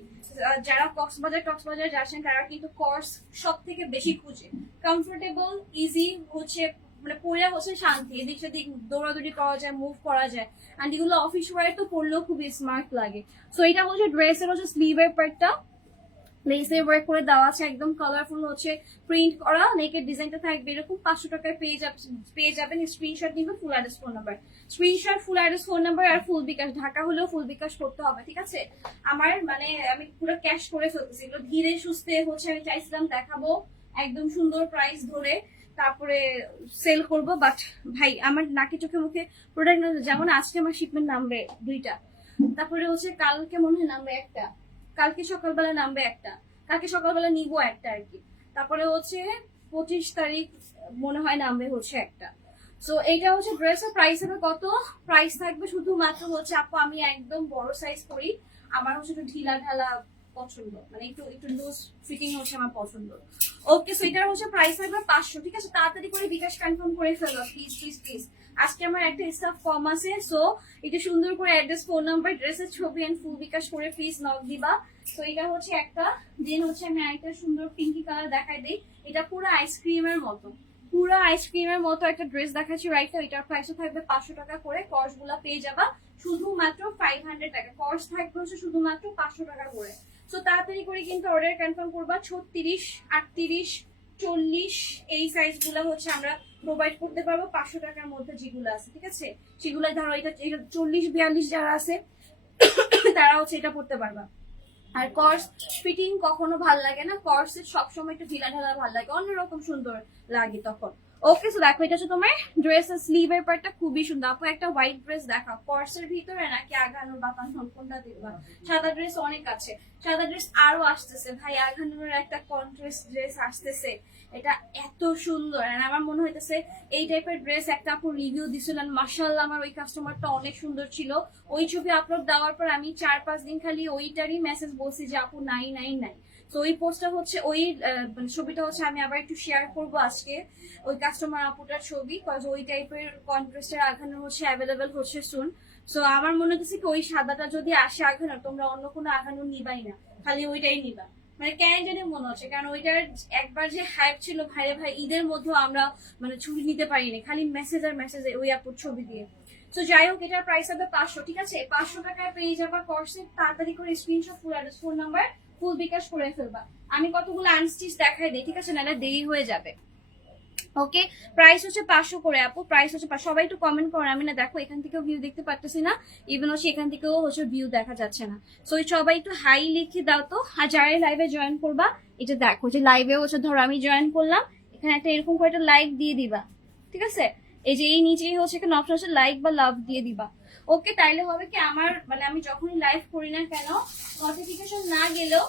যারা কক্সবাজার যাচ্ছেন তারা কিন্তু কর্স সব থেকে বেশি খুঁজে, কমফোর্টেবল ইজি হচ্ছে, মানে পরে হচ্ছে শান্তি, এদিক সেদিক দৌড়াদৌড়ি করা যায়, মুভ করা যায়। অ্যান্ড এগুলো অফিস ওয়ারে তো পরলেও খুবই স্মার্ট লাগে। সো এটা হচ্ছে ড্রেসের হচ্ছে স্লিভের পার্টটা, লেসের ওয়ার্ক করে দেওয়া আছে, একদম কালারফুল হচ্ছে প্রিন্ট করা, নেকের ডিজাইনটা থাকবে এরকম। 500 টাকায় পেয়ে যাবেন। স্ক্রিনশট নিবেন, full address phone number, screenshot full address phone number আর ফুল বিকাশ, ঢাকা হলেও ফুল বিকাশ করতে হবে, ঠিক আছে। আমার মানে আমি পুরো ক্যাশ করে ফেলতেছি, এগুলো ধীরে সুস্থে হচ্ছে আমি চাইছিলাম দেখাবো একদম সুন্দর প্রাইস ধরে, তারপরে সেল করব, বাট ভাই আমার নাকি চোখে মুখে প্রোডাক্ট, যেমন আজকে আমার শিপমেন্ট নামবে 2টা, তারপরে হচ্ছে কালকে মনে হয় নামবে একটা, কালকে সকালবেলা নামবে একটা, কালকে সকালবেলা নিবো একটা আর কি, তারপরে হচ্ছে 25 তারিখ মনে হয় নামবে হচ্ছে একটা। সো এইটা হচ্ছে ড্রেসের প্রাইস হবে কত, প্রাইস থাকবে শুধুমাত্র হচ্ছে আপু আমি একদম বড় সাইজ করি, আমার হচ্ছে একটু ঢিলা ঢালা পছন্দ, মানে একটু একটু লুজ ফিটিং হচ্ছে আমার পছন্দ। ওকে সো এটার হচ্ছে প্রাইস থাকবে 500, ঠিক আছে, তাড়াতাড়ি করে বিকাশ কনফার্ম করে ফেলো প্লিজ প্লিজ প্লিজ। আজকে আমার একটা স্টাফ কম আছে, সো এটা সুন্দর করে অ্যাড্রেস ফোন নাম্বার ড্রেসের ছবি এন্ড ফুল বিকাশ করে প্লিজ নক দিবা। তো এটা হচ্ছে একটা, দেন হচ্ছে আমি একটা সুন্দর পিঙ্কি কালার দেখাই দিই, এটা পুরো আইসক্রিমের মতো, পুরো আইসক্রিমের মতো একটা ড্রেস দেখাচ্ছি রাইট না, এটার প্রাইসও থাকবে 500 টাকা করে, কর্স গুলা পেয়ে যাবা শুধুমাত্র 500 টাকা, কর্স থাকবে হচ্ছে শুধুমাত্র 500 টাকা করে। সো তাড়াতাড়ি করে কিন্তু অর্ডার কনফার্ম করবা, 36, 38, 40 এই সাইজ গুলা হচ্ছে আমরা প্রোভাইড করতে পারবো 500 টাকার মধ্যে যেগুলো আছে, ঠিক আছে, সেগুলো ধরো এটা 40-42 যারা আছে তারা হচ্ছে এটা পড়তে পারবা। আর কর্স ফিটিং কখনো ভাল লাগে না, কর্সের সবসময় একটু ঢিলা ঢালা ভাল লাগে, অন্যরকম সুন্দর লাগে তখন। ওকে সো দেখো এটা হচ্ছে তোমার ড্রেসের স্লিভের পার্টটা খুবই সুন্দর। আপু একটা হোয়াইট ড্রেস দেখাও, কর্সের ভিতরে নাকি আঘানোর বাতানোর কোনটা দেখবা? সাদা ড্রেস অনেক আছে, সাদা ড্রেস আরো আসতেছে ভাই, আঘানোর একটা কন্ট্রাস্ট ড্রেস আসতেছে, এটা এত সুন্দর। আর আমার মনে হইতেছে এই টাইপের ড্রেস একটা আপু রিভিউ দিছিলেন, মাশাআল্লাহ আমার ওই কাস্টমারটা অনেক সুন্দর ছিল। ওই ছবি আপলোড দেওয়ার পর আমি 4-5 দিন খালি ওইটারই মেসেজ বলছি যে আপু নাই নাই নাই। তো ওই পোস্টটা হচ্ছে ওই ছবিটা হচ্ছে আমি আবার একটু শেয়ার করব আজকে, ওই কাস্টমার আপুটার ছবি, ওই টাইপের কন্ট্রাস্টের আঘানো হচ্ছে অ্যাভেলেবেল হচ্ছে সুন। সো আমার মনে হচ্ছে কি ওই সাদাটা যদি আসে আঘানো, তোমরা অন্য কোনো আঘানো নিবাই না, খালি ওইটাই নিবা, মানে কেন জানি মনে হচ্ছে, কারণ ওইটার একবার যে হাইপ ছিল ভাইরে ভাই, ঈদের মধ্যেও আমরা মানে ছবি নিতে পারিনি, খালি মেসেজ আর মেসেজ ওই আপুর ছবি দিয়ে। তো যাই হোক এটার প্রাইস হবে 500, ঠিক আছে, 500 টাকায় পেয়ে যাবা কর্সে, তাড়াতাড়ি করে screenshot full address phone number full bKash করে ফেলবা। আমি কতগুলো আনস্টিচ দেখাই দিই, ঠিক আছে, নাহলে দেরি হয়ে যাবে। ওকে প্রাইস হচ্ছে 500 করে আপু, প্রাইস হচ্ছে সবাই একটু কমেন্ট করেন, আমি না দেখো এখান থেকেও ভিউ দেখতে পারতেছি না, ইভেন হচ্ছে এখান থেকেও হচ্ছে ভিউ দেখা যাচ্ছে না। সো সবাই একটু হাই লিখে দাও তো, আর যারা লাইভে জয়েন করবা এটা দেখো যে লাইভে হচ্ছে ধরো আমি জয়েন করলাম, এখানে একটা এরকম করে একটা লাইক দিয়ে দিবা, ঠিক আছে, এই যে এই নিচেই হচ্ছে একটা অপশন আছে লাইক বা লাভ দিয়ে দিবা। ওকে, তাইলে হবে কি আমার মানে আমি যখনই লাইভ করি না কেন নোটিফিকেশন না গেলেও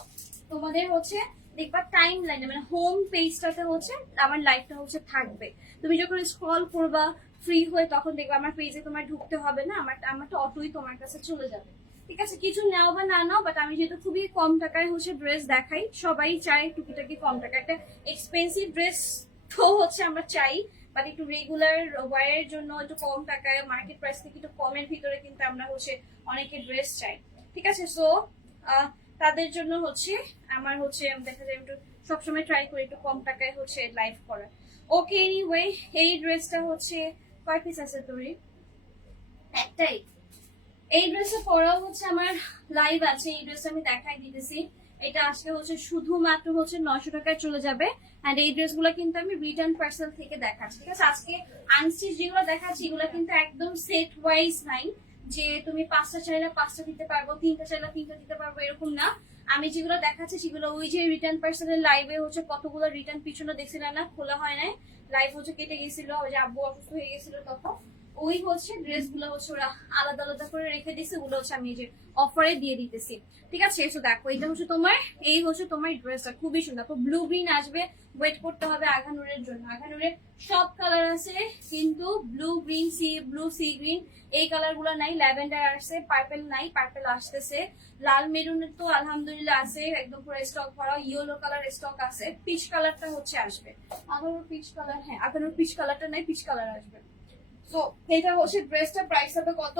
তোমাদের হচ্ছে দেখবা টাইম লাইনে মানে হোম পেজটাতে হচ্ছে আমার লাইভটা হচ্ছে থাকবে। তুমি যখন স্ক্রল করবা ফ্রি হয়ে তখন দেখবা আমার পেজে তোমার ঢুকতে হবে না, আমারটা অটোই তোমার কাছে চলে যাবে। ঠিক আছে, কিছু নাও বা না নাও, বাট আমি যেহেতু খুবই কম টাকায় হচ্ছে ড্রেস দেখাই, সবাই চায় টুকিটাকি কম টাকা একটা এক্সপেন্সিভ ড্রেস তো হচ্ছে আমরা চাই, বাট একটু রেগুলার ওয়ারের জন্য একটু কম টাকায় মার্কেট প্রাইস থেকে একটু কমের ভিতরে কিন্তু আমরা হচ্ছে অনেকে ড্রেস চাই। ঠিক আছে, সো তাদের জন্য হচ্ছে আমার হচ্ছে দেখা যায় একটু সবসময় ট্রাই করি একটু কম টাকায় হচ্ছে লাইভ করা। ওকে, এনিওয়ে এই ড্রেসটা হচ্ছে কয় পিস আছে তোর? একটাই। এই ড্রেসটা পরাও হচ্ছে আমার লাইভ আছে, এই ড্রেসটা আমি দেখাই দিতেছি। এটা আজকে হচ্ছে শুধুমাত্র হচ্ছে 900 টাকায় চলে যাবে। এন্ড এই ড্রেসগুলো কিন্তু আমি রিটার্ন পার্সেল থেকে দেখাচ্ছি। ঠিক আছে, আজকে আনস্টিচ যেগুলো দেখাচ্ছি এগুলো কিন্তু একদম সেট ওয়াইজ নাই, যে তুমি 5টা চাইলে 5টা দিতে পারবো, 3টা চাইলে 3টা দিতে পারবো, এরকম না। আমি যেগুলো দেখাচ্ছি সেগুলো ওই যে রিটার্ন পার্সেলের লাইভে হচ্ছে কতগুলো রিটার্ন পিছনে দেখছিলেন না, খোলা হয় নাই, লাইভ হচ্ছে কেটে গেছিল, ওই যে আব্বু অসুস্থ হয়ে গেছিল তখন ওই হচ্ছে ড্রেস গুলো হচ্ছে ওরা আলাদা আলাদা করে রেখে দিচ্ছে, ওগুলো হচ্ছে আমি যে অফারে দিয়ে দিতেছি। ঠিক আছে, এসো দেখো, এটা হচ্ছে তোমার এই হচ্ছে তোমার ড্রেসটা খুবই সুন্দর। ব্লু গ্রিন আসবে, ওয়েট করতে হবে আঘানুরের জন্য। আঘানুরের সব কালার আছে কিন্তু ব্লু গ্রিন সি গ্রিন এই কালার গুলো নাই। ল্যাভেন্ডার আসছে, পার্পেল নাই, পার্পেল আসতেছে। লাল মেরুনের তো আলহামদুলিল্লাহ আছে, একদম পুরো স্টক ভরা। ইয়েলো কালার স্টক আছে, পিচ কালারটা হচ্ছে আসবে। আগানোর পিচ কালার, হ্যাঁ আগানোর পিচ কালারটা নাই, পিচ কালার আসবে। সো এটা হচ্ছে ড্রেসটা প্রাইস হবে কত?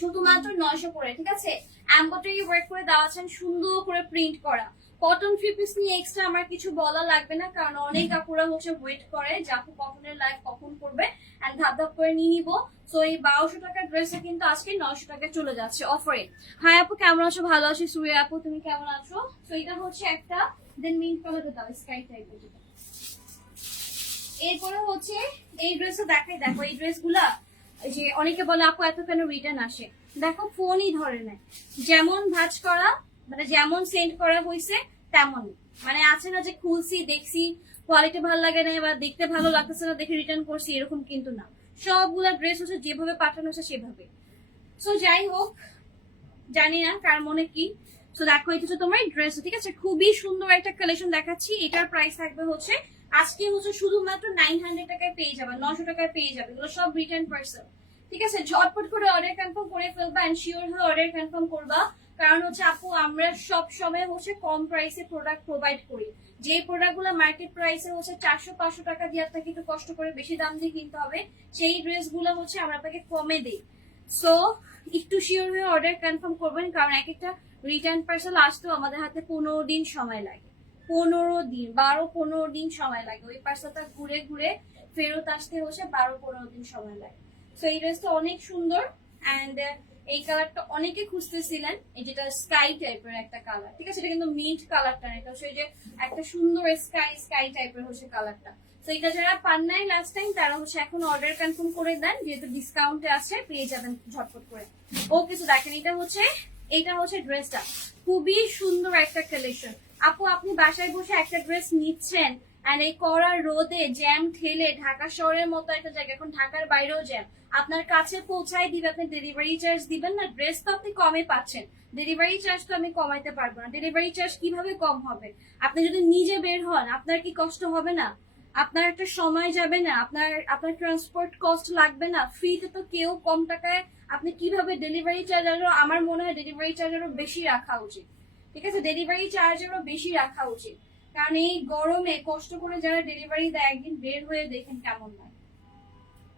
শুধুমাত্র 900 করে। ঠিক আছে, এমব্রয়ডারি ওয়ার্ক করে দেওয়া আছে, সুন্দর করে প্রিন্ট করা। কটন 3 পিস নিয়ে এক্সট্রা আমার কিছু বলা লাগবে না, কারণ অনেক আপুরা হচ্ছে ওয়েট করে যে আপু কখনের লাইভ কখন করবে, এন্ড ধাপ ধাপ করে নিয়ে নিবো। সো এই 1200 টাকার ড্রেসটা কিন্তু আজকে 900 টাকায় চলে যাচ্ছে অফারে। হাই আপু কেমন আছো? ভালো আছি। সুরিয়া আপু তুমি কেমন আছো? সো এটা হচ্ছে একটা, দেন মিন্ট কালার দাও, স্কাই টাইপের। এরপরে হচ্ছে এই ড্রেসটা দেখাই, দেখো এই ড্রেস গুলা যে অনেকে বলে আপু এত কেন রিটার্ন আসে, দেখো ফোনই ধরে নেয়। যেমন ভাঁজ করা মানে যেমন সেন্ড করা হয়েছে তেমন, মানে আছে না যে খুলছি দেখছি কোয়ালিটি ভালো লাগে না বা দেখতে ভালো লাগতেছে না দেখে রিটার্ন করছি, এরকম কিন্তু না। সবগুলা ড্রেস হচ্ছে যেভাবে পাঠানো হচ্ছে সেভাবে। সো যাই হোক, জানি না কার মনে কি। তো দেখো এটা হচ্ছে তোমার ড্রেস। ঠিক আছে, খুবই সুন্দর একটা কালেকশন দেখাচ্ছি। এটার প্রাইস থাকবে হচ্ছে আজকে হচ্ছে শুধুমাত্র 900 টাকায় পেয়ে যাবে, 900 টাকায় পেয়ে যাবে। এগুলো সব রিটার্ন পার্সেল। ঠিক আছে, ঝটপট করে অর্ডার কনফার্ম করে ফেলবা এন্ড শিওর হয়ে অর্ডার কনফার্ম করবা। কারণ হচ্ছে আপু আমরা সব সময় হচ্ছে কম প্রাইসে প্রোডাক্ট প্রোভাইড করি। যে প্রোডাক্ট গুলো মার্কেট প্রাইসে হচ্ছে 400-500 টাকা দিয়ে আপনাকে একটু কষ্ট করে বেশি দাম দিয়ে কিনতে হবে, সেই ড্রেস গুলো হচ্ছে আমরা আপনাকে কমে দিই। সো একটু শিওর হয়ে অর্ডার কনফার্ম করবেন, কারণ এক একটা রিটার্ন পার্সেল আসতেও আমাদের হাতে 15 দিন সময় লাগে। 15 দিন, 12-15 দিন সময় লাগে। ওই পার্সেলটা ঘুরে ঘুরে ফেরত আসতে হচ্ছে 12-15 দিন সময় লাগে। সো এই ড্রেসটা অনেক সুন্দর অ্যান্ড এই কালারটা অনেকে খুঁজতেছিলেন, এই যেটা স্কাই টাইপের একটা কালার। ঠিক আছে, এটা কিন্তু মিন্ট কালারটা না, এটা হচ্ছে যে একটা সুন্দর স্কাই টাইপের হচ্ছে কালারটা। তো এটা যারা পান নাই লাস্ট টাইম তারা হচ্ছে এখন অর্ডার কনফার্ম করে দেন, যেহেতু ডিসকাউন্টে আছে পেয়ে যাবেন ঝটপট করে। ও কিছু দেখেন, এটা হচ্ছে ড্রেসটা খুবই সুন্দর একটা কালেকশন। আপু আপনি বাসায় বসে একটা ড্রেস নিচ্ছেন আর এই কড়া রোদে জ্যাম ঠেলে ঢাকা শহরের মতো একটা জায়গা, এখন ঢাকার বাইরেও জ্যাম, আপনার কাছে পৌঁছায় দিবে, আপনি ডেলিভারি চার্জ দিবেন না। ড্রেস তো আপনি কমে পাচ্ছেন, ডেলিভারি চার্জ তো আমি কমাইতে পারবো না। ডেলিভারি চার্জ কিভাবে কম হবে? আপনি যদি নিজে বের হন আপনার কি কষ্ট হবে না? আপনার একটা সময় যাবে না? আপনার ট্রান্সপোর্ট কস্ট লাগবে না? ফ্রিতে তো কেউ কম টাকায় আপনি কিভাবে ডেলিভারি চার্জ আরো, আমার মনে হয় ডেলিভারি চার্জ আরো বেশি রাখা উচিত। ঠিক আছে, ডেলিভারি চার্জ আরো বেশি রাখা উচিত, কারণ এই গরমে কষ্ট করে যারা ডেলিভারি দেয় একদিন বের হয়ে দেখেন কেমন লাগে।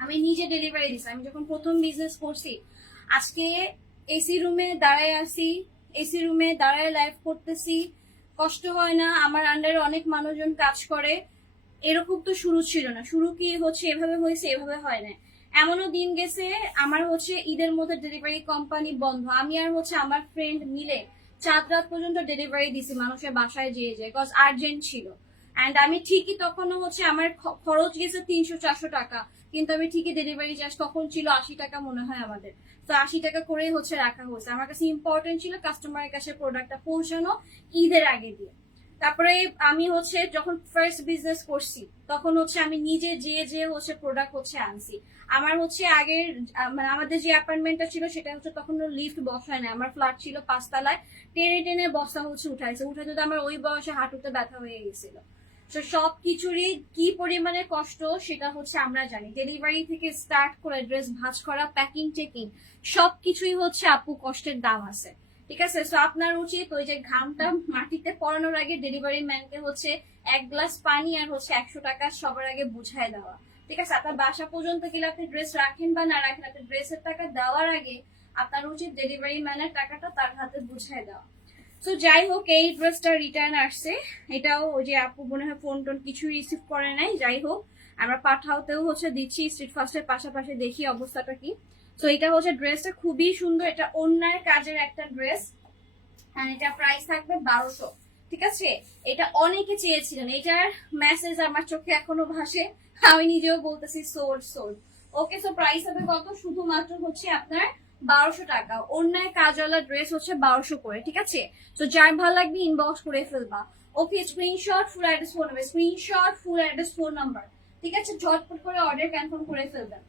আমি নিজে ডেলিভারি দিছি, আমি যখন প্রথম বিজনেস করছি, আজকে এসি রুমে দাঁড়ায় আসি, এসি রুমে দাঁড়ায় লাইভ করতেছি, কষ্ট হয় না? আমার আন্ডারে অনেক মানুষজন কাজ করে। এরকম তো শুরু ছিল না, শুরু কি হচ্ছে এভাবে হয়েছে, এভাবে হয় না। এমনও দিন গেছে আমার হচ্ছে ঈদের মধ্যে ডেলিভারি কোম্পানি বন্ধ, আমি আর হচ্ছে আমার ফ্রেন্ড মিলে 4 রাত পর্যন্ত ডেলিভারি দিছি মানুষের বাসায় যেয়ে যেয়ে, কজ আর্জেন্ট ছিল। অ্যান্ড আমি ঠিকই তখনও হচ্ছে আমার খরচ গেছে 300-400 টাকা, কিন্তু আমি ঠিকই ডেলিভারি চার্জ তখন ছিল 80 টাকা মনে হয় আমাদের। তো 80 টাকা করেই হচ্ছে রাখা হয়েছে। আমার কাছে ইম্পর্টেন্ট ছিল কাস্টমারের কাছে প্রোডাক্টটা পৌঁছানো ঈদের আগে দিয়ে। তারপরে আমি হচ্ছে যখন ফার্স্ট বিজনেস করছি তখন হচ্ছে আমি নিজে যে হচ্ছে প্রোডাক্ট হচ্ছে আনছি। আমার হচ্ছে আগের মানে আমাদের যে অ্যাপার্টমেন্টটা ছিল সেটা হচ্ছে তখন লিফট বসায় না, আমার ফ্ল্যাট ছিল 5 তলায়, টেনে টেনে বস্তা হচ্ছে উঠাইছে, উঠে যদি আমার ওই বয়সে হাঁটুতে ব্যথা হয়ে গেছিল। তো সব কিছুরই কি পরিমাণে কষ্ট সেটা হচ্ছে আমরা জানি। ডেলিভারি থেকে স্টার্ট করে ড্রেস ভাঁজ করা, প্যাকিং টেকিং সবকিছুই হচ্ছে আপু কষ্টের দাম আছে। ঠিক আছে, তো আপনার উচিত ওই যে ঘামটা মাটিতে পড়ানোর আগে ডেলিভারি ম্যানকে হচ্ছে 1 গ্লাস পানি আর হচ্ছে 100 টাকা সবার আগে বুঝাই দেওয়া। ঠিক আছে, আপনার বাসা পর্যন্ত গেলে আপনি ড্রেস রাখেন বা না রাখেন, আপনি ড্রেসের টাকা দেওয়ার আগে আপনার উচিত ডেলিভারি ম্যানের টাকাটা তার হাতে বুঝাই দেওয়া। তো যাই হোক, এই ড্রেসটা রিটার্ন আসছে। এটাও ওই যে আপু মনে হয় ফোন টোন কিছু রিসিভ করে নাই, যাই হোক আমরা পাঠাওতেও হচ্ছে দিচ্ছি, স্ট্রিট ফার্স্টের পাশাপাশি দেখি অবস্থাটা কি। তো এটা হচ্ছে ড্রেসটা খুবই সুন্দর, এটা অন্যায় কাজের একটা ড্রেস, আর এটা প্রাইস থাকবে 1200। ঠিক আছে, এটা অনেকে চেয়েছিলেন, এটার মেসেজ আমার চোখে এখনো ভাসে, আমি নিজেও বলতেছি সোল্ড সোল্ড। ওকে, সো প্রাইস হবে কত, শুধুমাত্র হচ্ছে আপনার 1200 টাকা। অন্যায় কাজওয়ালা ড্রেস হচ্ছে 1200 করে। ঠিক আছে, তো যার ভালো লাগবে ইনবক্স করে ফেলবা। Okay, screenshot full address phone number, screenshot full address phone number. ঠিক আছে, ঝটপট করে অর্ডার কনফার্ম করে ফেলবেন।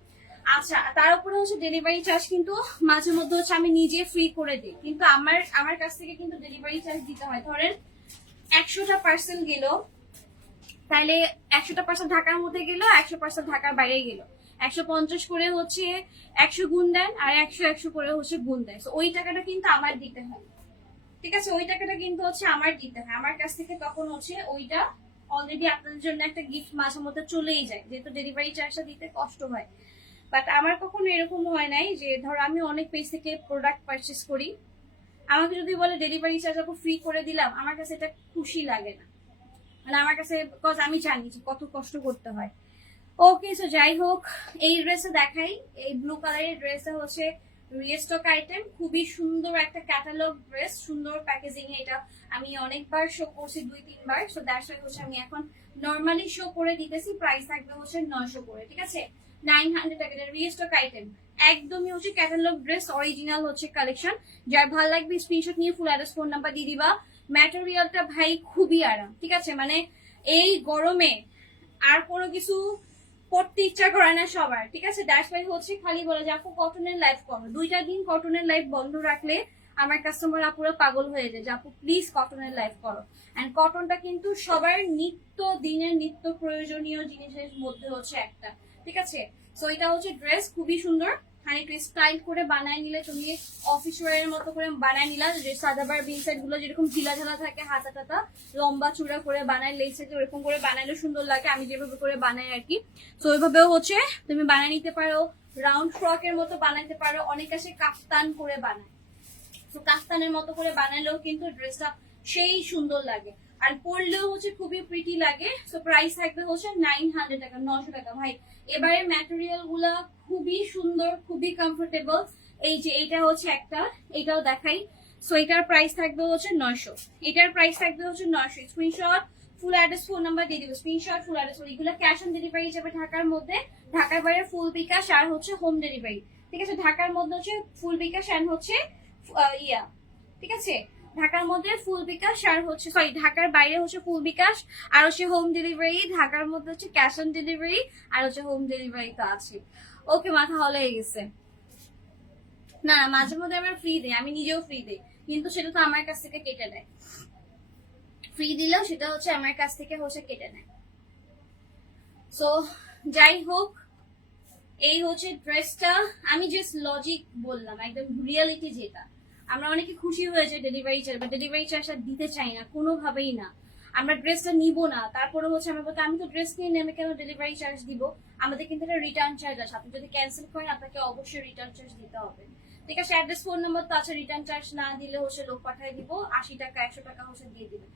আচ্ছা, তার উপরে হচ্ছে ডেলিভারি চার্জ কিন্তু মাঝে মধ্যে হচ্ছে আমি নিজে ফ্রি করে দিই, কিন্তু আমার কাছ থেকে কিন্তু ডেলিভারি চার্জ দিতে হয়। ধরেন 100টা পার্সেল গেল, তাহলে 100টা পার্সেল ঢাকার মধ্যে গেল, 100 পার্সেল ঢাকার বাইরে গেল, 150 করে হচ্ছে 100 গুণ দেন, আর 100 করে হচ্ছে গুণ দেন, ওই টাকাটা কিন্তু আমার দিতে হয়। ঠিক আছে, ওই টাকাটা কিন্তু হচ্ছে আমার দিতে হয়, আমার কাছ থেকে তখন হচ্ছে ওইটা অলরেডি আপনাদের জন্য একটা গিফট মাঝে মধ্যে চলেই যায়, যেহেতু ডেলিভারি চার্জটা দিতে কষ্ট হয়। বাট আমার কখনো এরকম হয় নাই যে ধর আমি অনেক পেজ থেকে প্রোডাক্ট পারচেস করি, আমাকে যদি বলে ডেলিভারি চার্জ আপু ফ্রি করে দিলাম, আমার কাছে এটা খুশি লাগে না, মানে আমার কাছে, বিকজ আমি জানি যে কত কষ্ট করতে হয়। ওকে, সো যাই হোক, এই ড্রেসটা দেখাই। এই ব্লু কালারের ড্রেসটা হচ্ছে রিস্টক আইটেম, খুবই সুন্দর একটা ক্যাটালগ ড্রেস, সুন্দর প্যাকেজিং। এটা আমি অনেকবার শো করছি, 2-3 বার, সো দ্যাটস ওয়াই হচ্ছে আমি এখন নর্মালি শো করে দিতেছি। প্রাইস থাকবে হচ্ছে 900 করে। ঠিক আছে, 900 টাকা রিস্টক আইটেম, একদমই হচ্ছে ক্যাটালগ ড্রেস, অরিজিনাল হচ্ছে কালেকশন। যার ভালো লাগবে স্ক্রিনশট নিয়ে ফুল অ্যাড্রেস ফোন নাম্বার দিয়ে দিবা। ম্যাটেরিয়ালটা ভাই খুবই আরাম। ঠিক আছে, মানে এই গরমে আর কোনো কিছু পড়তে ইচ্ছা করে না সবার। ঠিক আছে, দ্যাটস ওয়াই হচ্ছে খালি বলে যে আপু কটনের লাইফ করো, 2টা দিন কটনের লাইফ বন্ধ রাখলে আমার কাস্টমার আপুরা পাগল হয়ে যায় যে আপু প্লিজ কটনের লাইফ করো। এন্ড কটনটা কিন্তু সবার নিত্য দিনের নিত্য প্রয়োজনীয় জিনিসের মধ্যে হচ্ছে একটা। ঠিক আছে, সো এটা হচ্ছে ড্রেস খুবই সুন্দর, খানিকটা স্টাইল করে বানায় নিলে, তুমি অফিস ওয়ারের মতো করে বানায় নিলা, যে সাদাবার বিন সাইড গুলো যেরকম ঢিলা ঢালা থাকে, হাতা টাতা লম্বা চূড়া করে বানায়, লেসে ওরকম করে বানাইলে সুন্দর লাগে, আমি যেভাবে করে বানাই আর কি। তো ওইভাবেও হচ্ছে তুমি বানায় নিতে পারো, রাউন্ড ফ্রকের মতো বানাইতে পারো, অনেক আসে কাফতান করে বানায়, তো কাফতানের মতো করে বানালেও কিন্তু ড্রেসটা সেই সুন্দর লাগে, আর পরলেও হচ্ছে খুবই প্রিটি লাগে। সো প্রাইস থাকবে হচ্ছে 900 টাকা, 900 টাকা। ভাই এবারে ম্যাটেরিয়াল গুলা খুবই সুন্দর, খুবই কমফোর্টেবল। এই যে এটা হচ্ছে একটা, এটাও দেখাই। সো এটার প্রাইস থাকবে হচ্ছে 900, এটার প্রাইস থাকবে হচ্ছে 900। Screenshot full address phone number দিয়ে দিবো, স্ক্রিনশট ফুল অ্যাড্রেস। এগুলো ক্যাশ অন ডেলিভারি যাবে ঢাকার মধ্যে, ঢাকার বাইরে ফুল বিকাশ আর হচ্ছে হোম ডেলিভারি। ঠিক আছে, ঢাকার মধ্যে হচ্ছে ফুল বিকাশ অ্যান্ড হচ্ছে ইয়া, ঠিক আছে, ঢাকার মধ্যে ফুল বিকাশ আর হচ্ছে, সরি ঢাকার বাইরে হচ্ছে ফুল বিকাশ আর হচ্ছে হোম ডেলিভারি, ঢাকার মধ্যে হচ্ছে ক্যাশ অন ডেলিভারি আর হচ্ছে হোম ডেলিভারি তো আছে। ওকে, মাথা হলে গেছে। না না, মাঝে মধ্যে আমরা ফ্রি দিই, আমি নিজেও ফ্রি দিই, কিন্তু সেটা তো আমার কাছ থেকে কেটে নেয়, ফ্রি দিলেও সেটা হচ্ছে আমার কাছ থেকে হচ্ছে কেটে নেয়। সো যাই হোক, এই হচ্ছে ড্রেসটা, আমি জাস্ট লজিক বললাম, একদম রিয়েলিটি যেটা। আমরা অনেকে খুশি হয়েছে ডেলিভারি চার্জ, বা ডেলিভারি চার্জটা দিতে চাই না কোনোভাবেই না, আমরা ড্রেসটা নিব না, তারপরে হচ্ছে আমরা বলতে আমি তো ড্রেস নিয়ে নেমে কেন ডেলিভারি চার্জ দিব। আমাদের কিন্তু একটা রিটার্ন চার্জ আছে, আপনি যদি ক্যান্সেল করেন আপনাকে অবশ্যই রিটার্ন চার্জ দিতে হবে। ঠিক আছে, অ্যাড্রেস ফোন নম্বর তো আছে, রিটার্ন চার্জ না দিলে হচ্ছে লোক পাঠিয়ে দিব, 80 টাকা 100 টাকা হচ্ছে দিয়ে দিবেন।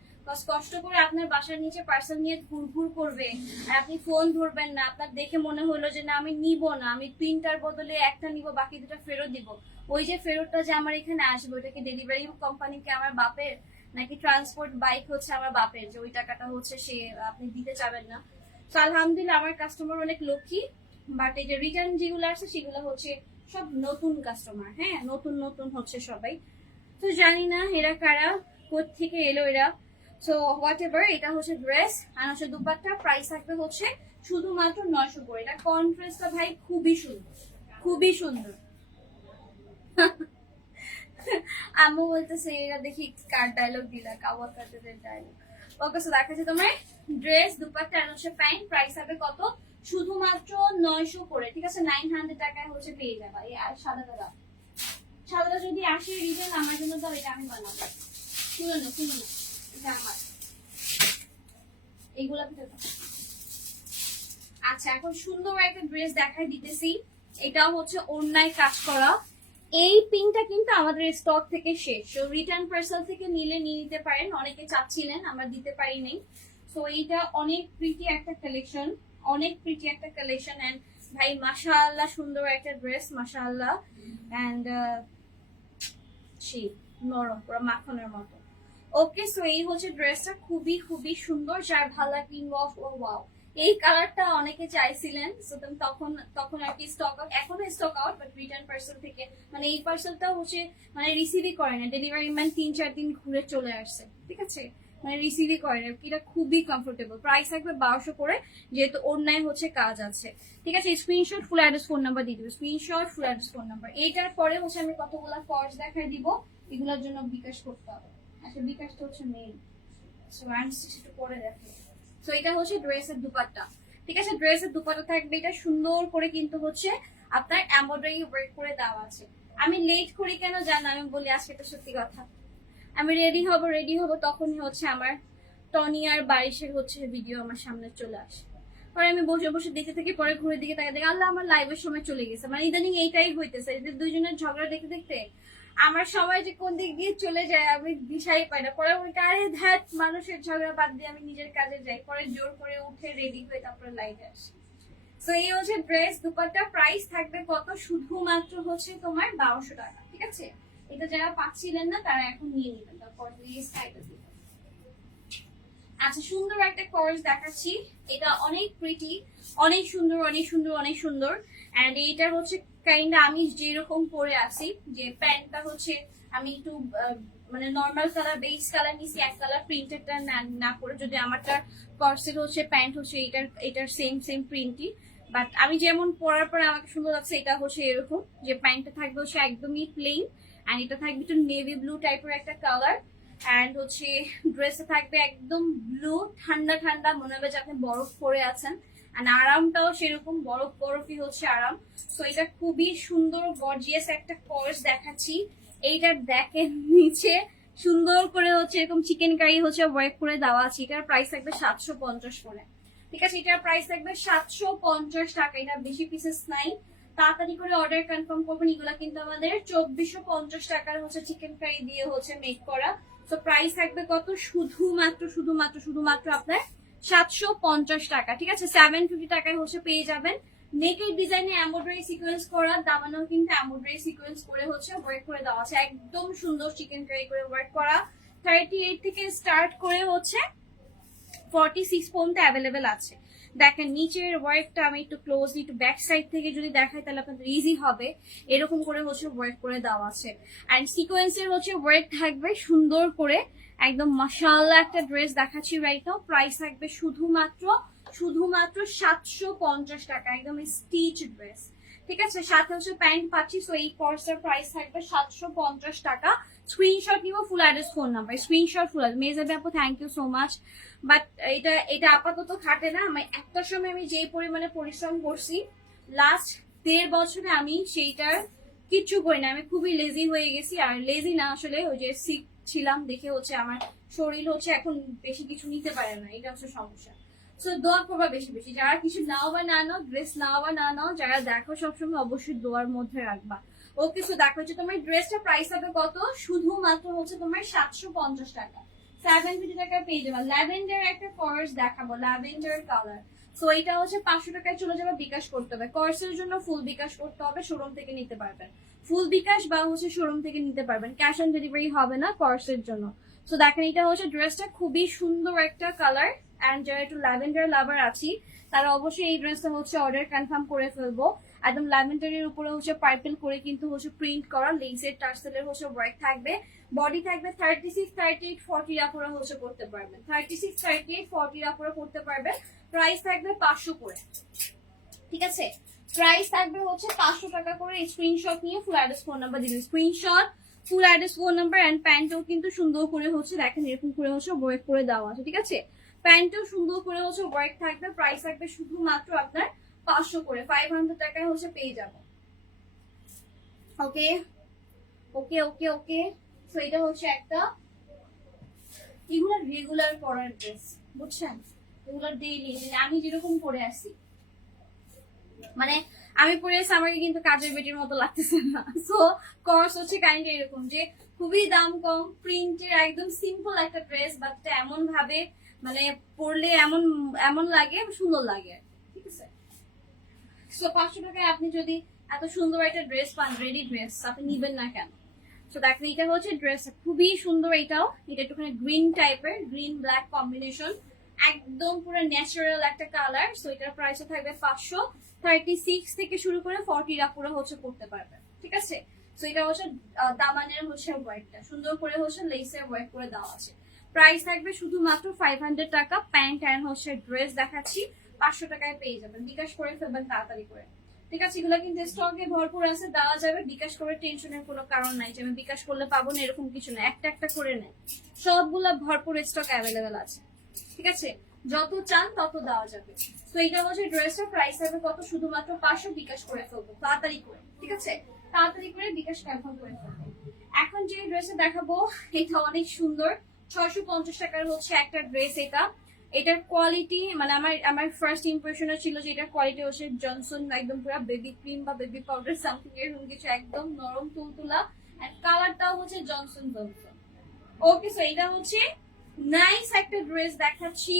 কষ্ট করে আপনার বাসার নিচে পার্সেল নিয়ে ঘুরঘুর করবে আর আপনি ফোন ধরবেন না, আপনার দেখে মনে হলো যে না আমি নিব না, আমি 3টার বদলে একটা নিব, বাকি 2টা ফেরত দিব, ওই যে ফেরতটা যে আমার এখানে আসবে, ওইটা কি ডেলিভারি কোম্পানিকে আমার বাপের, নাকি ট্রান্সপোর্ট বাইক হচ্ছে আমার বাপের, যে ওই টাকাটা হচ্ছে সে আপনি দিতে চাবেন না। তো আলহামদুলিল্লাহ আমার কাস্টমার অনেক লক্ষ্মী, বাট এই যে রিটার্ন যেগুলো আসছে সেগুলো হচ্ছে সব নতুন কাস্টমার, হ্যাঁ নতুন নতুন হচ্ছে সবাই। তো জানি না এরা কারা, কোথেকে এলো এরা। সো হোয়াট এভার, এটা হচ্ছে ড্রেস আর হচ্ছে দুপাট্টা, প্রাইস থাকবে হচ্ছে শুধুমাত্র 900 করে। এটা কন্ট্রাস্টটা ভাই খুবই সুন্দর, খুবই সুন্দর। আম্মু বলতেছে এরা দেখি কার ডায়লগ দিলা, কাওয়া কাদের ডায়লগ। ওকে, সো দেখাচ্ছি তোমার ড্রেস দুপাট্টা আর হচ্ছে প্যান্ট, প্রাইস হবে কত, শুধুমাত্র 900 করে, ঠিক আছে। 900 টাকায় হচ্ছে পেয়ে যাবা। এই আর সাদাটা দাও, সাদাটা যদি আসে রিটার্ন আমার জন্য দাও, এটা আমি বানাবো। শুনো না, শুনো না, এটা আমার, এইগুলা ভিতরে দাও। আচ্ছা, এখন সুন্দর একটা ড্রেস দেখাই দিতেছি। এটাও হচ্ছে অন্যায় কাজ করা। এই পিনটা কিন্তু আমাদের স্টক থেকে শেষ, তো রিটার্ন পার্সেল থেকে নিলে নিয়ে নিতে পারেন। অনেকে চাচ্ছিলেন, আমরা দিতে পারি নাই। সো এইটা অনেক প্রিটি একটা কালেকশন, অনেক প্রিটি একটা কালেকশন। এন্ড ভাই মাশাআল্লাহ সুন্দর একটা ড্রেস, মাশাআল্লাহ। এন্ড নরম, পুরো মাখনের মতো। ওকে, সো এই হচ্ছে ড্রেসটা, খুবই খুবই সুন্দর। যার ভালো পিঙ্ক অফ, ও ওয়াও, এই কালারটা অনেকে চাইছিলেন। সো তখন তখন আর কি স্টক আউট, এখনো stock out, but return parcel থেকে মানে এই পার্সেলটা হচ্ছে মানে রিসিভই করে না, ডেলিভারি ম্যান 3-4 দিন ঘুরে চলে আসছে, ঠিক আছে, মানে রিসিভই করে না। এটা খুবই কমফোর্টেবল, প্রাইস থাকবে 1200 করে, যেহেতু অন্যায় হচ্ছে কাজ আছে, ঠিক আছে। Screenshot, full address, phone number দিয়ে দিবে, screenshot, full address, phone number. এইটার পরে হচ্ছে আমি কতগুলো কর্স দেখাই দিব, এগুলোর জন্য বিকাশ করতে হবে। আচ্ছা, বিকাশটা হচ্ছে মেইন, সো একটু পরে দেখো। সো এটা হচ্ছে ড্রেসের দুপাট্টা, ঠিক আছে। ড্রেসের দুপাট্টা থাকবে এটা সুন্দর করে, কিন্তু হচ্ছে আপনার এমব্রয়ডারি ওয়ার্ক করে দেওয়া আছে। আমি লেট করি কেন জানো, আমি বলি আজকে এটা সত্যি কথা। আমি রেডি হব তখনই হচ্ছে আমার টনি আর বারিশের হচ্ছে ভিডিও আমার সামনে চলে আসে। পরে আমি বসে বসে দেখতে থেকে পরে ঘুরে দিকে তাকে দেখে আল্লাহ আমার লাইভের সময় চলে গেছে। মানে ইদানিং এইটাই হইতেছে, এদের দুইজনের ঝগড়া দেখতে দেখতে আমার সময় যে কোন দিক দিয়ে চলে যায় আমি দিশাই পাই না। পরে ওইটা আরে ধ্যাত, মানুষের ঝগড়া বাদ দিয়ে আমি নিজের কাজে যাই, পরে জোর করে উঠে রেডি হয়ে তারপরে লাইভে আসি। সো এই হচ্ছে ড্রেস দুপাট্টা, প্রাইস থাকবে কত, শুধুমাত্র হচ্ছে তোমার 1200 টাকা, ঠিক আছে। এটা যারা পাচ্ছিলেন না তারা এখন নিয়ে নেবেন, তারপর এই সাইডে দিবেন। আচ্ছা, সুন্দর একটা কোর্স দেখাচ্ছি, এটা অনেক প্রিটি, অনেক সুন্দর, অনেক সুন্দর, অনেক সুন্দর। এন্ড এইটা হচ্ছে কাইন্ড আমি যেরকম পরে আছি, যে প্যান্টটা হচ্ছে আমি একটু মানে নর্মাল কালার, বেস কালার নিছি, এক কালার প্রিন্টেডটা না করে, যদি আমারটা কর্সের হচ্ছে প্যান্ট হচ্ছে এটার সেম প্রিন্টই, বাট আমি যেমন পরার পরে আমাকে সুন্দর লাগছে, এটা হচ্ছে এরকম যে প্যান্টটা থাকবে হচ্ছে একদমই প্লেন, এন্ড এটা থাকবে একটু নেভি ব্লু টাইপের একটা কালার। এন্ড হচ্ছে ড্রেসে থাকবে একদম ব্লু, ঠান্ডা ঠান্ডা, মনে হবে যে আপনি বরফ পরে আছেন। আর আরামটাও সেরকম বরফই হচ্ছে আরাম। সো এটা খুবই সুন্দর গর্জিয়াস একটা কোর্স দেখাচ্ছি। এইটার দেখেন নিচে সুন্দর করে হচ্ছে এরকম চিকেন কারি হচ্ছে ওয়ার্ক করে দেওয়া আছে। এটার প্রাইস থাকবে 750 করে, ঠিক আছে। এটার প্রাইস থাকবে 750 টাকা। এটা বেশি পিসেস নাই, তাড়াতাড়ি করে অর্ডার কনফার্ম করবেন। এগুলা কিন্তু আমাদের 2450 টাকার হচ্ছে চিকেন কারি দিয়ে হচ্ছে মেক করা। তো প্রাইস থাকবে কত, শুধুমাত্র আপনার 750 টাকা, ঠিক আছে। 750 টাকায় হচ্ছে পেয়ে যাবেন। নেকের ডিজাইনে এমব্রয়ডারি সিকোয়েন্স করা, দামানো কিন্তু এমব্রয়ডারি সিকোয়েন্স করে হচ্ছে ওয়ার্ক করে দেওয়া আছে, একদম সুন্দর চিকেন কারি করে ওয়ার্ক করা। 38 থেকে স্টার্ট করে হচ্ছে 46 পর্যন্ত অ্যাভেলেবেল আছে। দেখেন নিচের ওয়ার্কটা আমি একটু ক্লোজলি একটু ব্যাক সাইড থেকে যদি দেখাই তাহলে আপনাদের ইজি হবে। এরকম করে হচ্ছে ওয়ার্ক করে দেওয়া আছে, এন্ড সিকোয়েন্সের হচ্ছে ওয়ার্ক থাকবে সুন্দর করে, একদম মাশাআল্লাহ একটা ড্রেস দেখাচ্ছি রাইট নাও। প্রাইস থাকবে শুধুমাত্র 750 টাকা, একদম স্টিচ ড্রেস, ঠিক আছে। সাথে হচ্ছে প্যান্ট পাচ্ছি। সো এই কোর্সের প্রাইস থাকবে 750 টাকা। স্ক্রিনশট নিব, full address, phone number, screenshot full address. মেজাবি আপু thank you so much, but এটা আপাতত খাটে না। আমি একটা সময় আমি যেই পরিমাণে পরিশ্রম করছি লাস্ট 1.5 বছরে, আমি সেইটার কিচ্ছু করি না। আমি খুবই লেজি হয়ে গেছি, আর লেজি না আসলে ওই যে সিক ছিলাম দেখে হচ্ছে আমার শরীর হচ্ছে এখন বেশি কিছু নিতে পারে না, এটা হচ্ছে সমস্যা। সো দোয়া করবা বেশি বেশি, যারা কিছু নাও বা না নাও, ড্রেস নাও বা না নাও, যারা দেখো সবসময় অবশ্যই দোয়ার মধ্যে রাখবা। ওকে, সো দেখো হচ্ছে তোমার ড্রেসটা প্রাইস হবে কত, শুধুমাত্র হচ্ছে তোমার 750 টাকা। 750 টাকায় পেয়ে যাবা। ল্যাভেন্ডার একটা কোর্স দেখাবো, ল্যাভেন্ডার কালার। সো এটা হচ্ছে 500 টাকায় চলে যাবে, বিকাশ করতে হবে। কোর্সের জন্য ফুল বিকাশ করতে হবে, শোরুম থেকে নিতে পারবেন। ফুল বিকাশ বা হচ্ছে শোরুম থেকে নিতে পারবেন, ক্যাশ অন ডেলিভারি হবে না কোর্সের জন্য। সো দেখেন এটা হচ্ছে ড্রেসটা, খুবই সুন্দর একটা কালার। এন্ড যারা একটু ল্যাভেন্ডার লাভার আছি তারা অবশ্যই এই ড্রেসটা হচ্ছে অর্ডার কনফার্ম করে ফেলবো। একদম ল্যাভেন্ডারের উপরে হচ্ছে পার্পল করে কিন্তু হচ্ছে প্রিন্ট করা লেসের টার্সেলের হচ্ছে ওয়ার্ক থাকবে। বডি থাকবে 36, 38, 40 আপুরা হচ্ছে পড়তে পারবেন। 36, 38, 40 আপুরা পড়তে পারবেন। প্রাইস থাকবে 500 করে, ঠিক আছে? প্রাইস থাকবে হচ্ছে 500 টাকা করে। স্ক্রিনশট নিয়ে ফুল অ্যাড্রেস ফোন নাম্বার দিবেন। Screenshot, full address phone number and প্যান্টও কিন্তু সুন্দর করে হচ্ছে দেখেন এরকম করে হচ্ছে ওয়ার্ক করে দেওয়া আছে, ঠিক আছে? প্যান্টও সুন্দর করে হচ্ছে ওয়ার্ক থাকবে। প্রাইস থাকবে শুধুমাত্র আপনার 500 করে, 500 টাকায় হচ্ছে পেয়ে যাবো। ওকে ওকে ওকে ওকে। সো এটা হচ্ছে একটা, এগুলো রেগুলার পরার ড্রেস, বুঝছেন? এগুলো ডেইলি আমি যেরকম পরে আসি, মানে আমি পরে আসি আমাকে কিন্তু কাজের বেটির মতো লাগতেছে না। সো কর্স হচ্ছে কাইন্ড এরকম যে খুবই দাম কম, প্রিন্টের একদম সিম্পল একটা ড্রেস, বাট এমন ভাবে মানে পরলে এমন এমন লাগে, সুন্দর লাগে, ঠিক আছে? সো 500 টাকায় আপনি যদি এত সুন্দর একটা ড্রেস পান, রেডি ড্রেস, আপনি নিবেন না কেন? তো দেখেন এটা হচ্ছে ড্রেস, খুবই সুন্দর। এটাও এটা একটুখানি গ্রিন টাইপের, গ্রিন ব্ল্যাক কম্বিনেশন, একদম পুরো ন্যাচারাল একটা কালার। সো এটার প্রাইসও থাকবে 500। 36 থেকে শুরু করে 40 পুরো হচ্ছে করতে পারবে, ঠিক আছে? সো এটা হচ্ছে দামানের হচ্ছে ওয়ার্কটা সুন্দর করে হচ্ছে লেসের ওয়ার্ক করে দেওয়া আছে। প্রাইস থাকবে শুধুমাত্র 500 টাকা। প্যান্ট অ্যান্ড হচ্ছে ড্রেস দেখাচ্ছি, 500 টাকায় পেয়ে যাবেন। বিকাশ করে ফেলবেন তাড়াতাড়ি করে, ঠিক আছে? এগুলো কিন্তু স্টকে ভরপুর আছে, দেওয়া যাবে। বিকাশ করে টেনশনের কোনো কারণ নাই যে আমি বিকাশ করলে পাবো না, এরকম কিছু না। একটা একটা করে নেয়, সবগুলা ভরপুর স্টক অ্যাভেলেবেল আছে, ঠিক আছে? যত চান তত দেওয়া যাবে। তো এটা হচ্ছে ড্রেসের প্রাইস হবে কত? শুধুমাত্র 500। বিকাশ করে ফেলবো তাড়াতাড়ি করে, ঠিক আছে? তাড়াতাড়ি করে বিকাশ কনফার্ম করে ফেলবো। এখন যে ড্রেসে দেখাবো এটা অনেক সুন্দর, 650 টাকার হচ্ছে একটা ড্রেস। এটার কোয়ালিটি মানে আমার ফার্স্ট ইমপ্রেশনও ছিল যে এটার কোয়ালিটি হচ্ছে জনসন, একদম পুরো বেবি ক্রিম বা বেবি পাউডার সামথিং এরকম কিছু, একদম নরম তুলতুলা। এন্ড কালারটাও হচ্ছে জনসন জনসন। ওকে, সো এটা হচ্ছে নাইস একটা ড্রেস দেখাচ্ছি,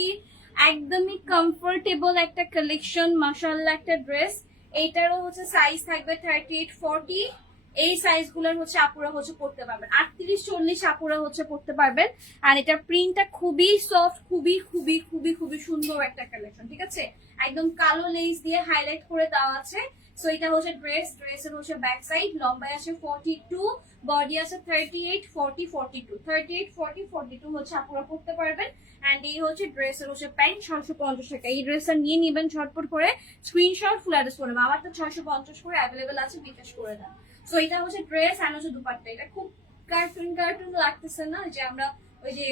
একদমই কমফোর্টেবল একটা কালেকশন, মাশাআল্লাহ একটা ড্রেস। এইটারও হচ্ছে সাইজ থাকবে 38, 40। এই সাইজ গুলোর হচ্ছে আপুরা হচ্ছে পড়তে পারবেন। 38, 40 আপুরা হচ্ছে পড়তে পারবেন। আর এটার প্রিন্টটা খুবই সফট, খুবই খুবই খুবই খুবই সুন্দর একটা কালেকশন, ঠিক আছে? একদম কালো লেস দিয়ে হাইলাইট করে দেওয়া আছে। সো এটা হচ্ছে ড্রেসের হচ্ছে ব্যাক সাইড, লম্বায় আছে 42, বডি আছে 38, 40, 42, 38, 40, 42 হচ্ছে আপুরা পড়তে পারবেন। এন্ড এই হচ্ছে ড্রেসের হচ্ছে প্যান্ট, 650 টাকা। এই ড্রেসটা নিয়ে নিবেন ঝটপট করে, স্ক্রিনশট ফুল অ্যাড্রেস করে আমার তো 650 করে অ্যাভেলেবেল আছে, বিকাশ করে দেন। সো এটা হচ্ছে ড্রেস আর হচ্ছে দুপাট্টা। এটা খুব কার্টুন কার্টুন লাগতেছে না? যে আমরা ওই যে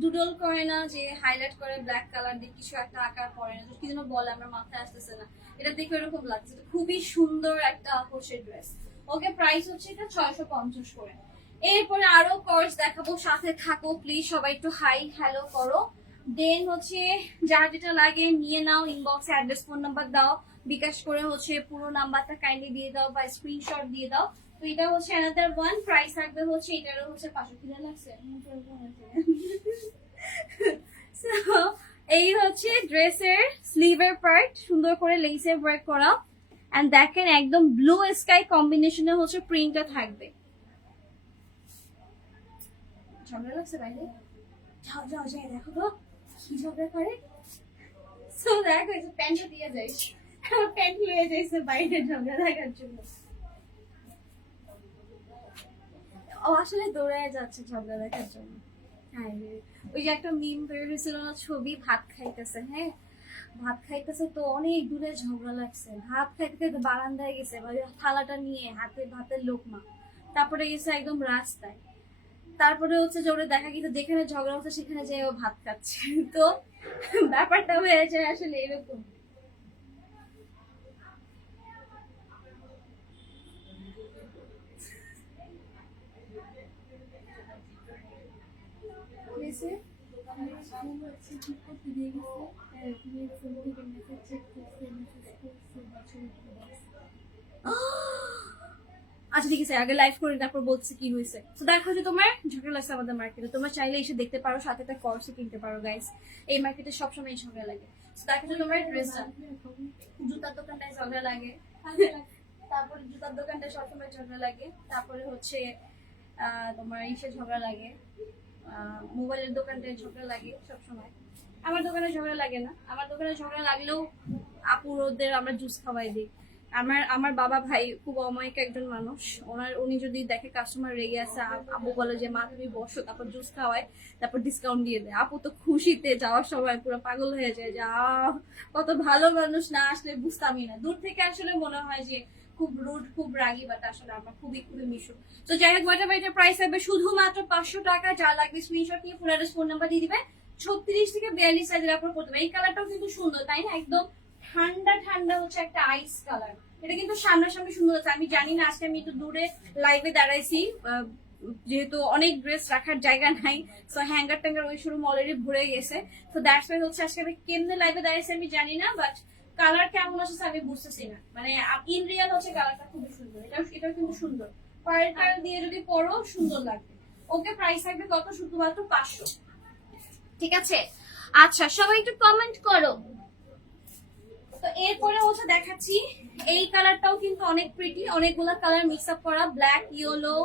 ডুডল করে না, যে হাইলাইট করে ব্ল্যাক কালার দিয়ে কিছু একটা আকার পরে না, কি যেন বলে, আমরা মাথায় আসতেছে না। এটা দেখে এরকম লাগছে, খুবই সুন্দর একটা হচ্ছে ড্রেস। ওকে, প্রাইস হচ্ছে এটা 650 করে। এরপরে আরো কোর্স দেখাবো, সাথে থাকো প্লিজ। সবাই একটু হাই হ্যালো করো। দেন হচ্ছে যার যেটা লাগে নিয়ে নাও, ইনবক্সে অ্যাড্রেস ফোন নাম্বার দাও, বিকাশ করে হচ্ছে পুরো নাম্বারটা কাইন্ডলি দিয়ে দাও বা স্ক্রিনশট দিয়ে দাও। তো এটা হচ্ছে অ্যানাদার ওয়ান। প্রাইস থাকবে হচ্ছে এটারও হচ্ছে 500। কিনে লাগছে So, এই হচ্ছে ড্রেসের স্লিভের পার্ট, সুন্দর করে লেসের ওয়ার্ক করা। এন্ড দেখেন একদম ব্লু স্কাই কম্বিনেশনে হচ্ছে প্রিন্টটা থাকবে। ঝগড়া লাগছে বাইরে, যাও যাও যাই দেখো তো কি ঝগড়া করে। সো দেখো এই যে প্যান্টটা দিয়ে যাইস, প্যান্ট লয়ে যাইছে বাইরে ঝগড়া দেখার জন্য। ও আসলে দৌড়ায় যাচ্ছে ঝগড়া দেখার জন্য। হ্যাঁ, ওই যে একটা মিম বের হয়েছিল না, ছবি ভাত খাইতেছে, হ্যাঁ ভাত খাইতেছে তো অনেক দূরে ঝগড়া লাগছে, ভাত খাইতে খাইতে বারান্দায় গেছে থালাটা নিয়ে হাতে ভাতের লোকমা, তারপরে গেছে একদম রাস্তায়, তারপরে হচ্ছে যে ওরা দেখা গেছে যেখানে ঝগড়া হচ্ছে সেখানে যে ও ভাত খাচ্ছে। তো ব্যাপারটা হয়ে যায় আসলে এরকম। আচ্ছা ঠিক আছে, আগে লাইভ করে তারপর বলছি কি হয়েছে। তো দেখো যে তোমার ঝগড়া লাগছে আমাদের মার্কেটে, তোমরা চাইলে এসে দেখতে পারো, সাথে একটা কোর্সও কিনতে পারো গাইস। এই মার্কেটে সবসময় ঝগড়া লাগে। তো দেখো যে তোমার ড্রেসটা, জুতার দোকানটায় ঝগড়া লাগে, তারপরে জুতার দোকানটায় সবসময় ঝগড়া লাগে, তারপরে হচ্ছে তোমার ইসে ঝগড়া লাগে, মোবাইলের দোকানটায় ঝগড়া লাগে সবসময়। আমার দোকানে ঝগড়া লাগে না, আমার দোকানে ঝগড়া লাগলেও আপুরদের আমরা জুস খাওয়াই দিই। আমার বাবা ভাই খুব অমায়িক একজন মানুষ, উনি যদি দেখে কাস্টমার রেগে আছে, আপু বলে যে মা তুমি বসো, তারপর জুস খাওয়ায়, তারপর ডিসকাউন্ট দিয়ে দেয়। আপু তো খুশিতে যাওয়ার সময় পুরো পাগল হয়ে যায় যে কত ভালো মানুষ, না আসলে বুঝতামই না। দূর থেকে আসলে মনে হয় যে খুব রুড, খুব রাগী, বাট আসলে আমরা খুবই খুবই মিশুক। তো যাই হোক, এটার প্রাইস থাকবে শুধুমাত্র 500 টাকা। যা লাগবে স্ক্রিনশট নিয়ে ফুল অ্যাড্রেস ফোন নাম্বার দিয়ে দিবে। 36 থেকে 42 সাইজের আপনার করতে হবে। এই কালারটাও কিন্তু সুন্দর, তাই না? একদম ঠান্ডা ঠান্ডা হচ্ছে একটা আইস কালার। এটা কিন্তু সামনাসামনি সুন্দর আছে। আমি জানি না, আজকে আমি একটু দূরে লাইভে দাঁড়াইছি, যেহেতু অনেক ড্রেস রাখার জায়গা নাই, সো হ্যাঙ্গার ট্যাঙ্গার ওই শোরুম অলরেডি ভরে গেছে। তো দ্যাটস ওয়াই হচ্ছে আজকে আমি কেমনে লাইভে দাঁড়াইছি আমি জানি না, বাট কালার কেমন আসছে আমি বুঝতেছি না। মানে ইন রিয়াল হচ্ছে কালারটা খুবই সুন্দর। এটাও কিন্তু সুন্দর, পার্ল দিয়ে যদি পরো সুন্দর লাগবে। ওকে, প্রাইস থাকবে কত? শুধুমাত্র 500। ঠিক আছে, আচ্ছা সবাই একটু কমেন্ট করো। তো এরপরে হচ্ছে দেখাচ্ছি এই কালারটাও কিন্তু অনেক প্রিটি, অনেকগুলো কালার মিক্স আপ করা, ব্ল্যাক, ইয়েলো,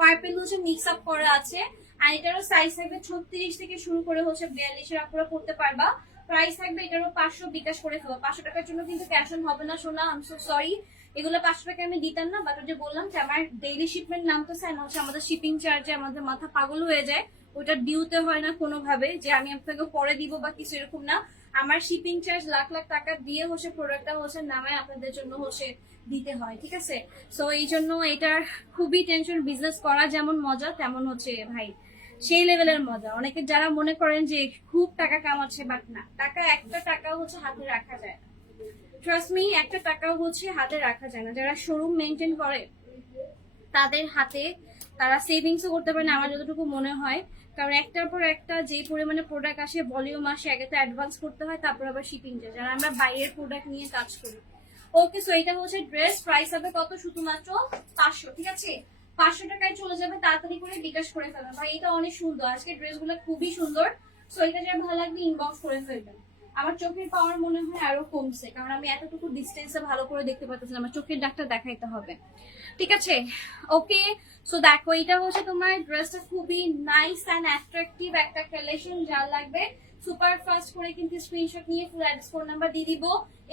পার্পল হচ্ছে মিক্স আপ করা আছে। আর এটারও সাইজ থাকবে 36 থেকে শুরু করে হচ্ছে 42 এর আপনারা পড়তে পারবা। প্রাইস থাকবে এটারও 500, বিকাশ করে ফেলবো। 500 টাকার জন্য কিন্তু ক্যাশ অন হবে না সোনা, আই এম সো সরি। এগুলো 500 টাকা আমি দিতাম না, বাট ওই যে বললাম যে আমার ডেইলি শিপমেন্ট নামতেছে, আর হচ্ছে আমাদের শিপিং চার্জে আমাদের মাথা পাগল হয়ে যায়। ওটা ডিউতে হয় না কোনোভাবে যে আমি আপনাকে পরে দিব বা কিছু, এরকম না। আমার শিপিং চার্জ লাখ লাখ টাকা দিয়ে হচ্ছে প্রোডাক্টটা হচ্ছে নামায় আপনাদের জন্য হচ্ছে দিতে হয়, ঠিক আছে? সো এই জন্য এটার খুবই টেনশন। বিজনেস করা যেমন মজা, তেমন হচ্ছে ভাই সেই লেভেলের মজা। অনেকে যারা মনে করেন যে খুব টাকা কামাচ্ছে, বাট না, একটা টাকাও হচ্ছে হাতে রাখা যায় না। ট্রাস্ট মি, একটা টাকাও হচ্ছে হাতে রাখা যায় না। যারা শোরুম মেনটেন করে তাদের হাতে তারা সেভিংসও করতে পারে না, আমার যতটুকু মনে হয়। কারণ একটার পর একটা যে পরিমাণে প্রোডাক্ট আসে, ভলিউম আসে, আগে তো অ্যাডভান্স করতে হয়, তারপর আবার শিপিং চার্জ, যারা আমরা বাইরের প্রোডাক্ট নিয়ে কাজ করি। ওকে, সো এটা হচ্ছে ড্রেস। প্রাইস হবে কত? শুধুমাত্র 500। ঠিক আছে, 500 টাকায় চলে যাবে। তাড়াতাড়ি করে বিকাশ করে ফেলবেন ভাই, এটা অনেক সুন্দর। আজকে ড্রেসগুলো খুবই সুন্দর। সো এটা যারা ভালো লাগবে ইনবক্স করে ফেলবেন। আমার চোখের পাওয়ার মনে হয় আরো কমছে, কারণ আমি এতটুকু ডিস্টেন্সে ভালো করে দেখতে পাচ্ছি না, আমার চোখের ডাক্তার দেখাইতে হবে। ঠিক আছে, ওকে। সো দেখো, এটা হচ্ছে তোমার ড্রেসটা খুবই নাইস এন্ড অ্যাট্রাকটিভ একটা কালেকশন। যা লাগবে সুপার ফাস্ট করে কিন্তু স্ক্রিনশট নিয়ে ফুল অ্যাড্রেস ফোন নাম্বার দিয়ে দিব।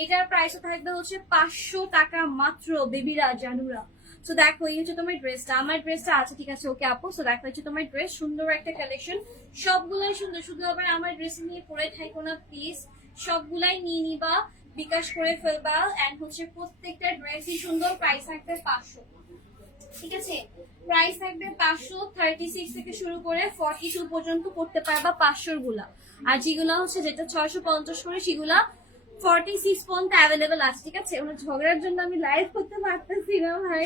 এটার প্রাইসও থাকবে হচ্ছে 500 টাকা মাত্র, বেবিরা জানুরা। সো দেখো, এই হচ্ছে তোমার ড্রেসটা। আমার ড্রেসটা আছে, ঠিক আছে, ওকে আপু। সো দেখো, হচ্ছে তোমার ড্রেস, সুন্দর একটা কালেকশন, সবগুলাই সুন্দর। শুধু আবার আমার ড্রেস নিয়ে পরে থাকো না প্লিজ, সবগুলাই নিয়ে নিবা, বিকাশ করে ফেলবা। এন্ড হচ্ছে প্রত্যেকটা ড্রেসই সুন্দর। প্রাইস থাকবে 500। ঠিক আছে, প্রাইস থাকবে 500। 36 থেকে শুরু করে 42 পর্যন্ত করতে পারবা 500 গুলা। আর যেগুলা হচ্ছে যেটা 650 করে, সেগুলা 46 পর্যন্ত অ্যাভেলেবেল আছে। ঠিক আছে, ওনার ঝগড়ার জন্য আমি লাইভ করতে পারতেছি না ভাই।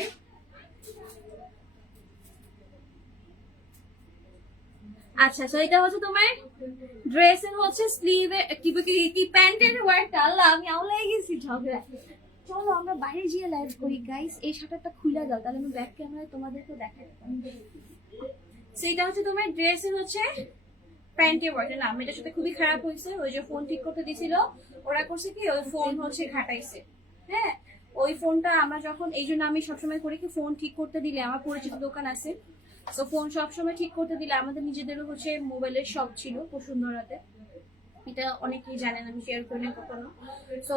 আচ্ছা, তো এটা হচ্ছে তোমার ড্রেসের হচ্ছে স্লিভে কি প্যান্টের ওয়ার্কটা। আল্লাহ, আমি আউলাই গেছি ঝগড়া। চলো আমরা বাইরে গিয়ে লাইভ করি গাইস। এই শাটারটা খুলে দাও, তাহলে আমি ব্যাক ক্যামেরায় তোমাদেরকে দেখাই। সেটা হচ্ছে তোমার ড্রেসের হচ্ছে প্যান্টের ওয়ার্ক। না, এটার সাথে খুবই খারাপ হয়েছে। ওই যে ফোন ঠিক করতে দিছিল, ওরা করছে কি, ওই ফোন হচ্ছে ঘাটাইছে। হ্যাঁ, ওই ফোনটা আমরা যখন, এই জন্য আমি সবসময় করি কি, ফোন ঠিক করতে দিলে, আমার পরিচিত দোকান আছে, তো ফোন সবসময় ঠিক করতে দিলে, আমাদের নিজেদেরও হচ্ছে মোবাইলের শপ ছিল বসুন্ধরাতে, এটা অনেকেই জানেন, আমি শেয়ার করি না কখনো। তো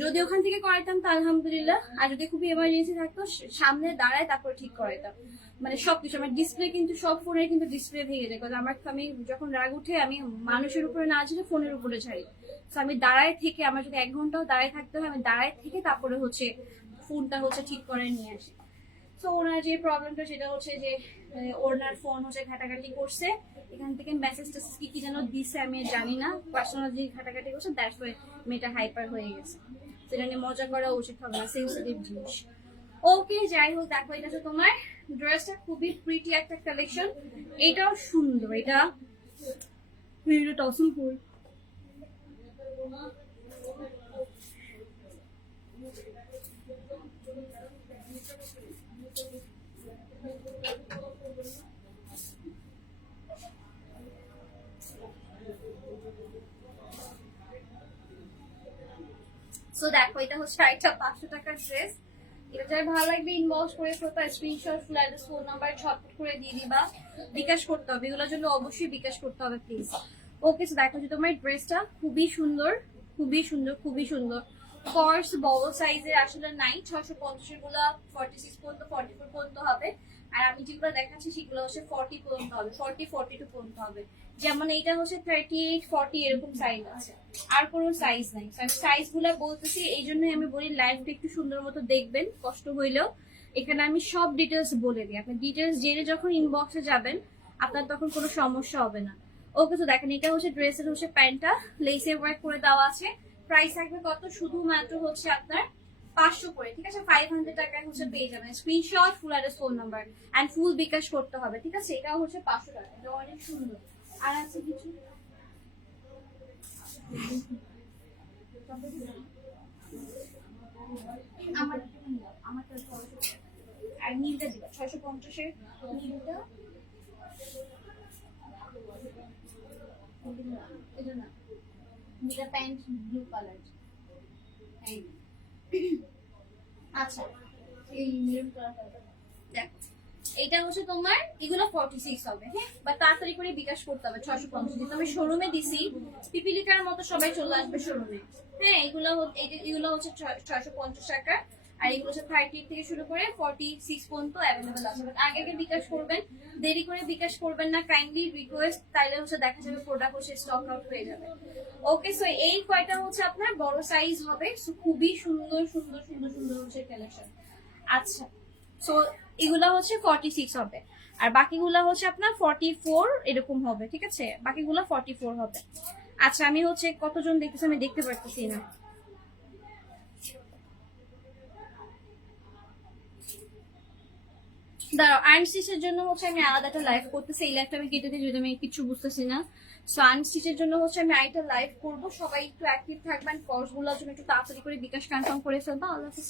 যদি ওখান থেকে করাইতাম তো আলহামদুলিল্লাহ, আর যদি খুবই এমার্জেন্সি থাকতো সামনে দাঁড়ায় তারপর ঠিক করাইতাম। মানে সবকিছু আমার ডিসপ্লে, কিন্তু সব ফোনের কিন্তু ডিসপ্লে ভেঙে যায়, কারণ আমি যখন রাগ উঠে আমি মানুষের উপরে না ঝেড়ে ফোনের উপরে ছাড়ি। তো আমি দাঁড়ায় থেকে, আমার যদি 1 ঘন্টাও দাঁড়ায় থাকতে হয়, আমি দাঁড়ায় থেকে তারপরে হচ্ছে ফোনটা হচ্ছে ঠিক করে নিয়ে আসি। তো ওনার যে প্রবলেমটা সেটা হচ্ছে যে ওনার ফোন হচ্ছে ঘাটাঘাটি করছে, এখান থেকে মেসেজ টেসেজ কি যেন দিছে, আমি জানি না, পার্সোনাল যে ঘাটাঘাটি করছে, দ্যাটস ওয়াই মেয়েটা হাইপার হয়ে গেছে। সেটা নিয়ে মজা করা উচিত হবে না, সেন্সিটিভ জিনিস। ওকে, যাই হোক, দেখো এটা হচ্ছে তোমার ড্রেসটা, খুবই প্রিটি একটা কালেকশন। এটাও সুন্দর, এটা টসল ফুল। সো দেখো, এটা হচ্ছে একটা 500 টাকার ড্রেস। এটা যার ভালো লাগবে ইনবক্স করে ফেলতে, screenshot full address phone number ঝটপট করে দিয়ে দিবা। বিকাশ করতে হবে, এগুলোর জন্য অবশ্যই বিকাশ করতে হবে প্লিজ। ওকে, সো দেখো যে তোমার ড্রেসটা খুবই সুন্দর, খুবই সুন্দর, খুবই সুন্দর। কর্স বড় সাইজের আসলে নাই, 650 গুলা 46 পর্যন্ত, 44 পর্যন্ত হবে। আর আমি যেগুলো দেখাচ্ছি সেগুলো হচ্ছে 40 পর্যন্ত হবে, 40 42 পর্যন্ত হবে। যেমন এইটা হচ্ছে 38 40 এরকম সাইজ আছে, আর কোনো সাইজ নাই। আমি সাইজ গুলা বলতেছি এই জন্যই আমি বলি লাইভটা একটু সুন্দর মতো দেখবেন, কষ্ট হইলেও এখানে আমি সব ডিটেলস বলে দিই। আপনি ডিটেলস জেনে যখন ইনবক্সে যাবেন আপনার তখন কোনো সমস্যা হবে না। ওকে, তো দেখেন এটা হচ্ছে ড্রেসের হচ্ছে প্যান্টটা, লেসে ওয়ার্ক করে দেওয়া আছে। প্রাইস থাকবে কত, শুধুমাত্র হচ্ছে আপনার 500 করে, ঠিক আছে? 500 টাকায় হচ্ছে পেয়ে যাবেন। Screenshot, full address, phone number and full bKash করতে হবে, ঠিক আছে? এটাও হচ্ছে 500 টাকা, এটা অনেক সুন্দর। আর আছে কিছু আমার আমার আর নীলটা দিবা 650-এর নীলটা, এটা না, নীলা প্যান্ট ব্লু কালার। আচ্ছা, এই মেরুন কালারটা দেখো, এটা হচ্ছে তোমার এগুলো 46 হবে, হ্যাঁ? বা তাড়াতাড়ি করে বিকাশ করতে হবে 650। যেহেতু আমি শোরুমে দিছি, পিপিলিকার মতো সবাই চলে আসবে শোরুমে। হ্যাঁ, এগুলো হচ্ছে 650 টাকা। আর এগুলো হচ্ছে 38 থেকে শুরু করে 46 পর্যন্ত অ্যাভেলেবেল আছে। বাট আগে আগে বিকাশ করবেন, দেরি করে বিকাশ করবেন না, কাইন্ডলি রিকোয়েস্ট। তাইলে হচ্ছে দেখা যাবে প্রোডাক্ট হচ্ছে স্টক আউট হয়ে যাবে। ওকে, সো এই কয়টা হচ্ছে আপনার বড় সাইজ হবে। সো খুবই সুন্দর সুন্দর সুন্দর সুন্দর হচ্ছে কালেকশন। আচ্ছা, সো এগুলা হচ্ছে 46 হবে, আর বাকিগুলা হচ্ছে আপনার 44 এরকম হবে, ঠিক আছে? বাকিগুলা 44 হবে। আচ্ছা, আমি হচ্ছে কতজন দেখতেছি আমি দেখতে পারতেছি না। দাঁড়াও, আনস্টিচের জন্য হচ্ছে আমি আলাদা একটা লাইভ করতেছি। এই লাইভটা আমি কেটে দিই যদি আমি কিছু বুঝতেছি না। সো আনস্টিচের জন্য হচ্ছে আমি আরেকটা লাইভ করবো। সবাই একটু অ্যাক্টিভ থাকবেন, কোর্সগুলোর জন্য একটু তাড়াতাড়ি করে বিকাশ কনফার্ম করে ফেলবা। আল্লাহ হাফেজ।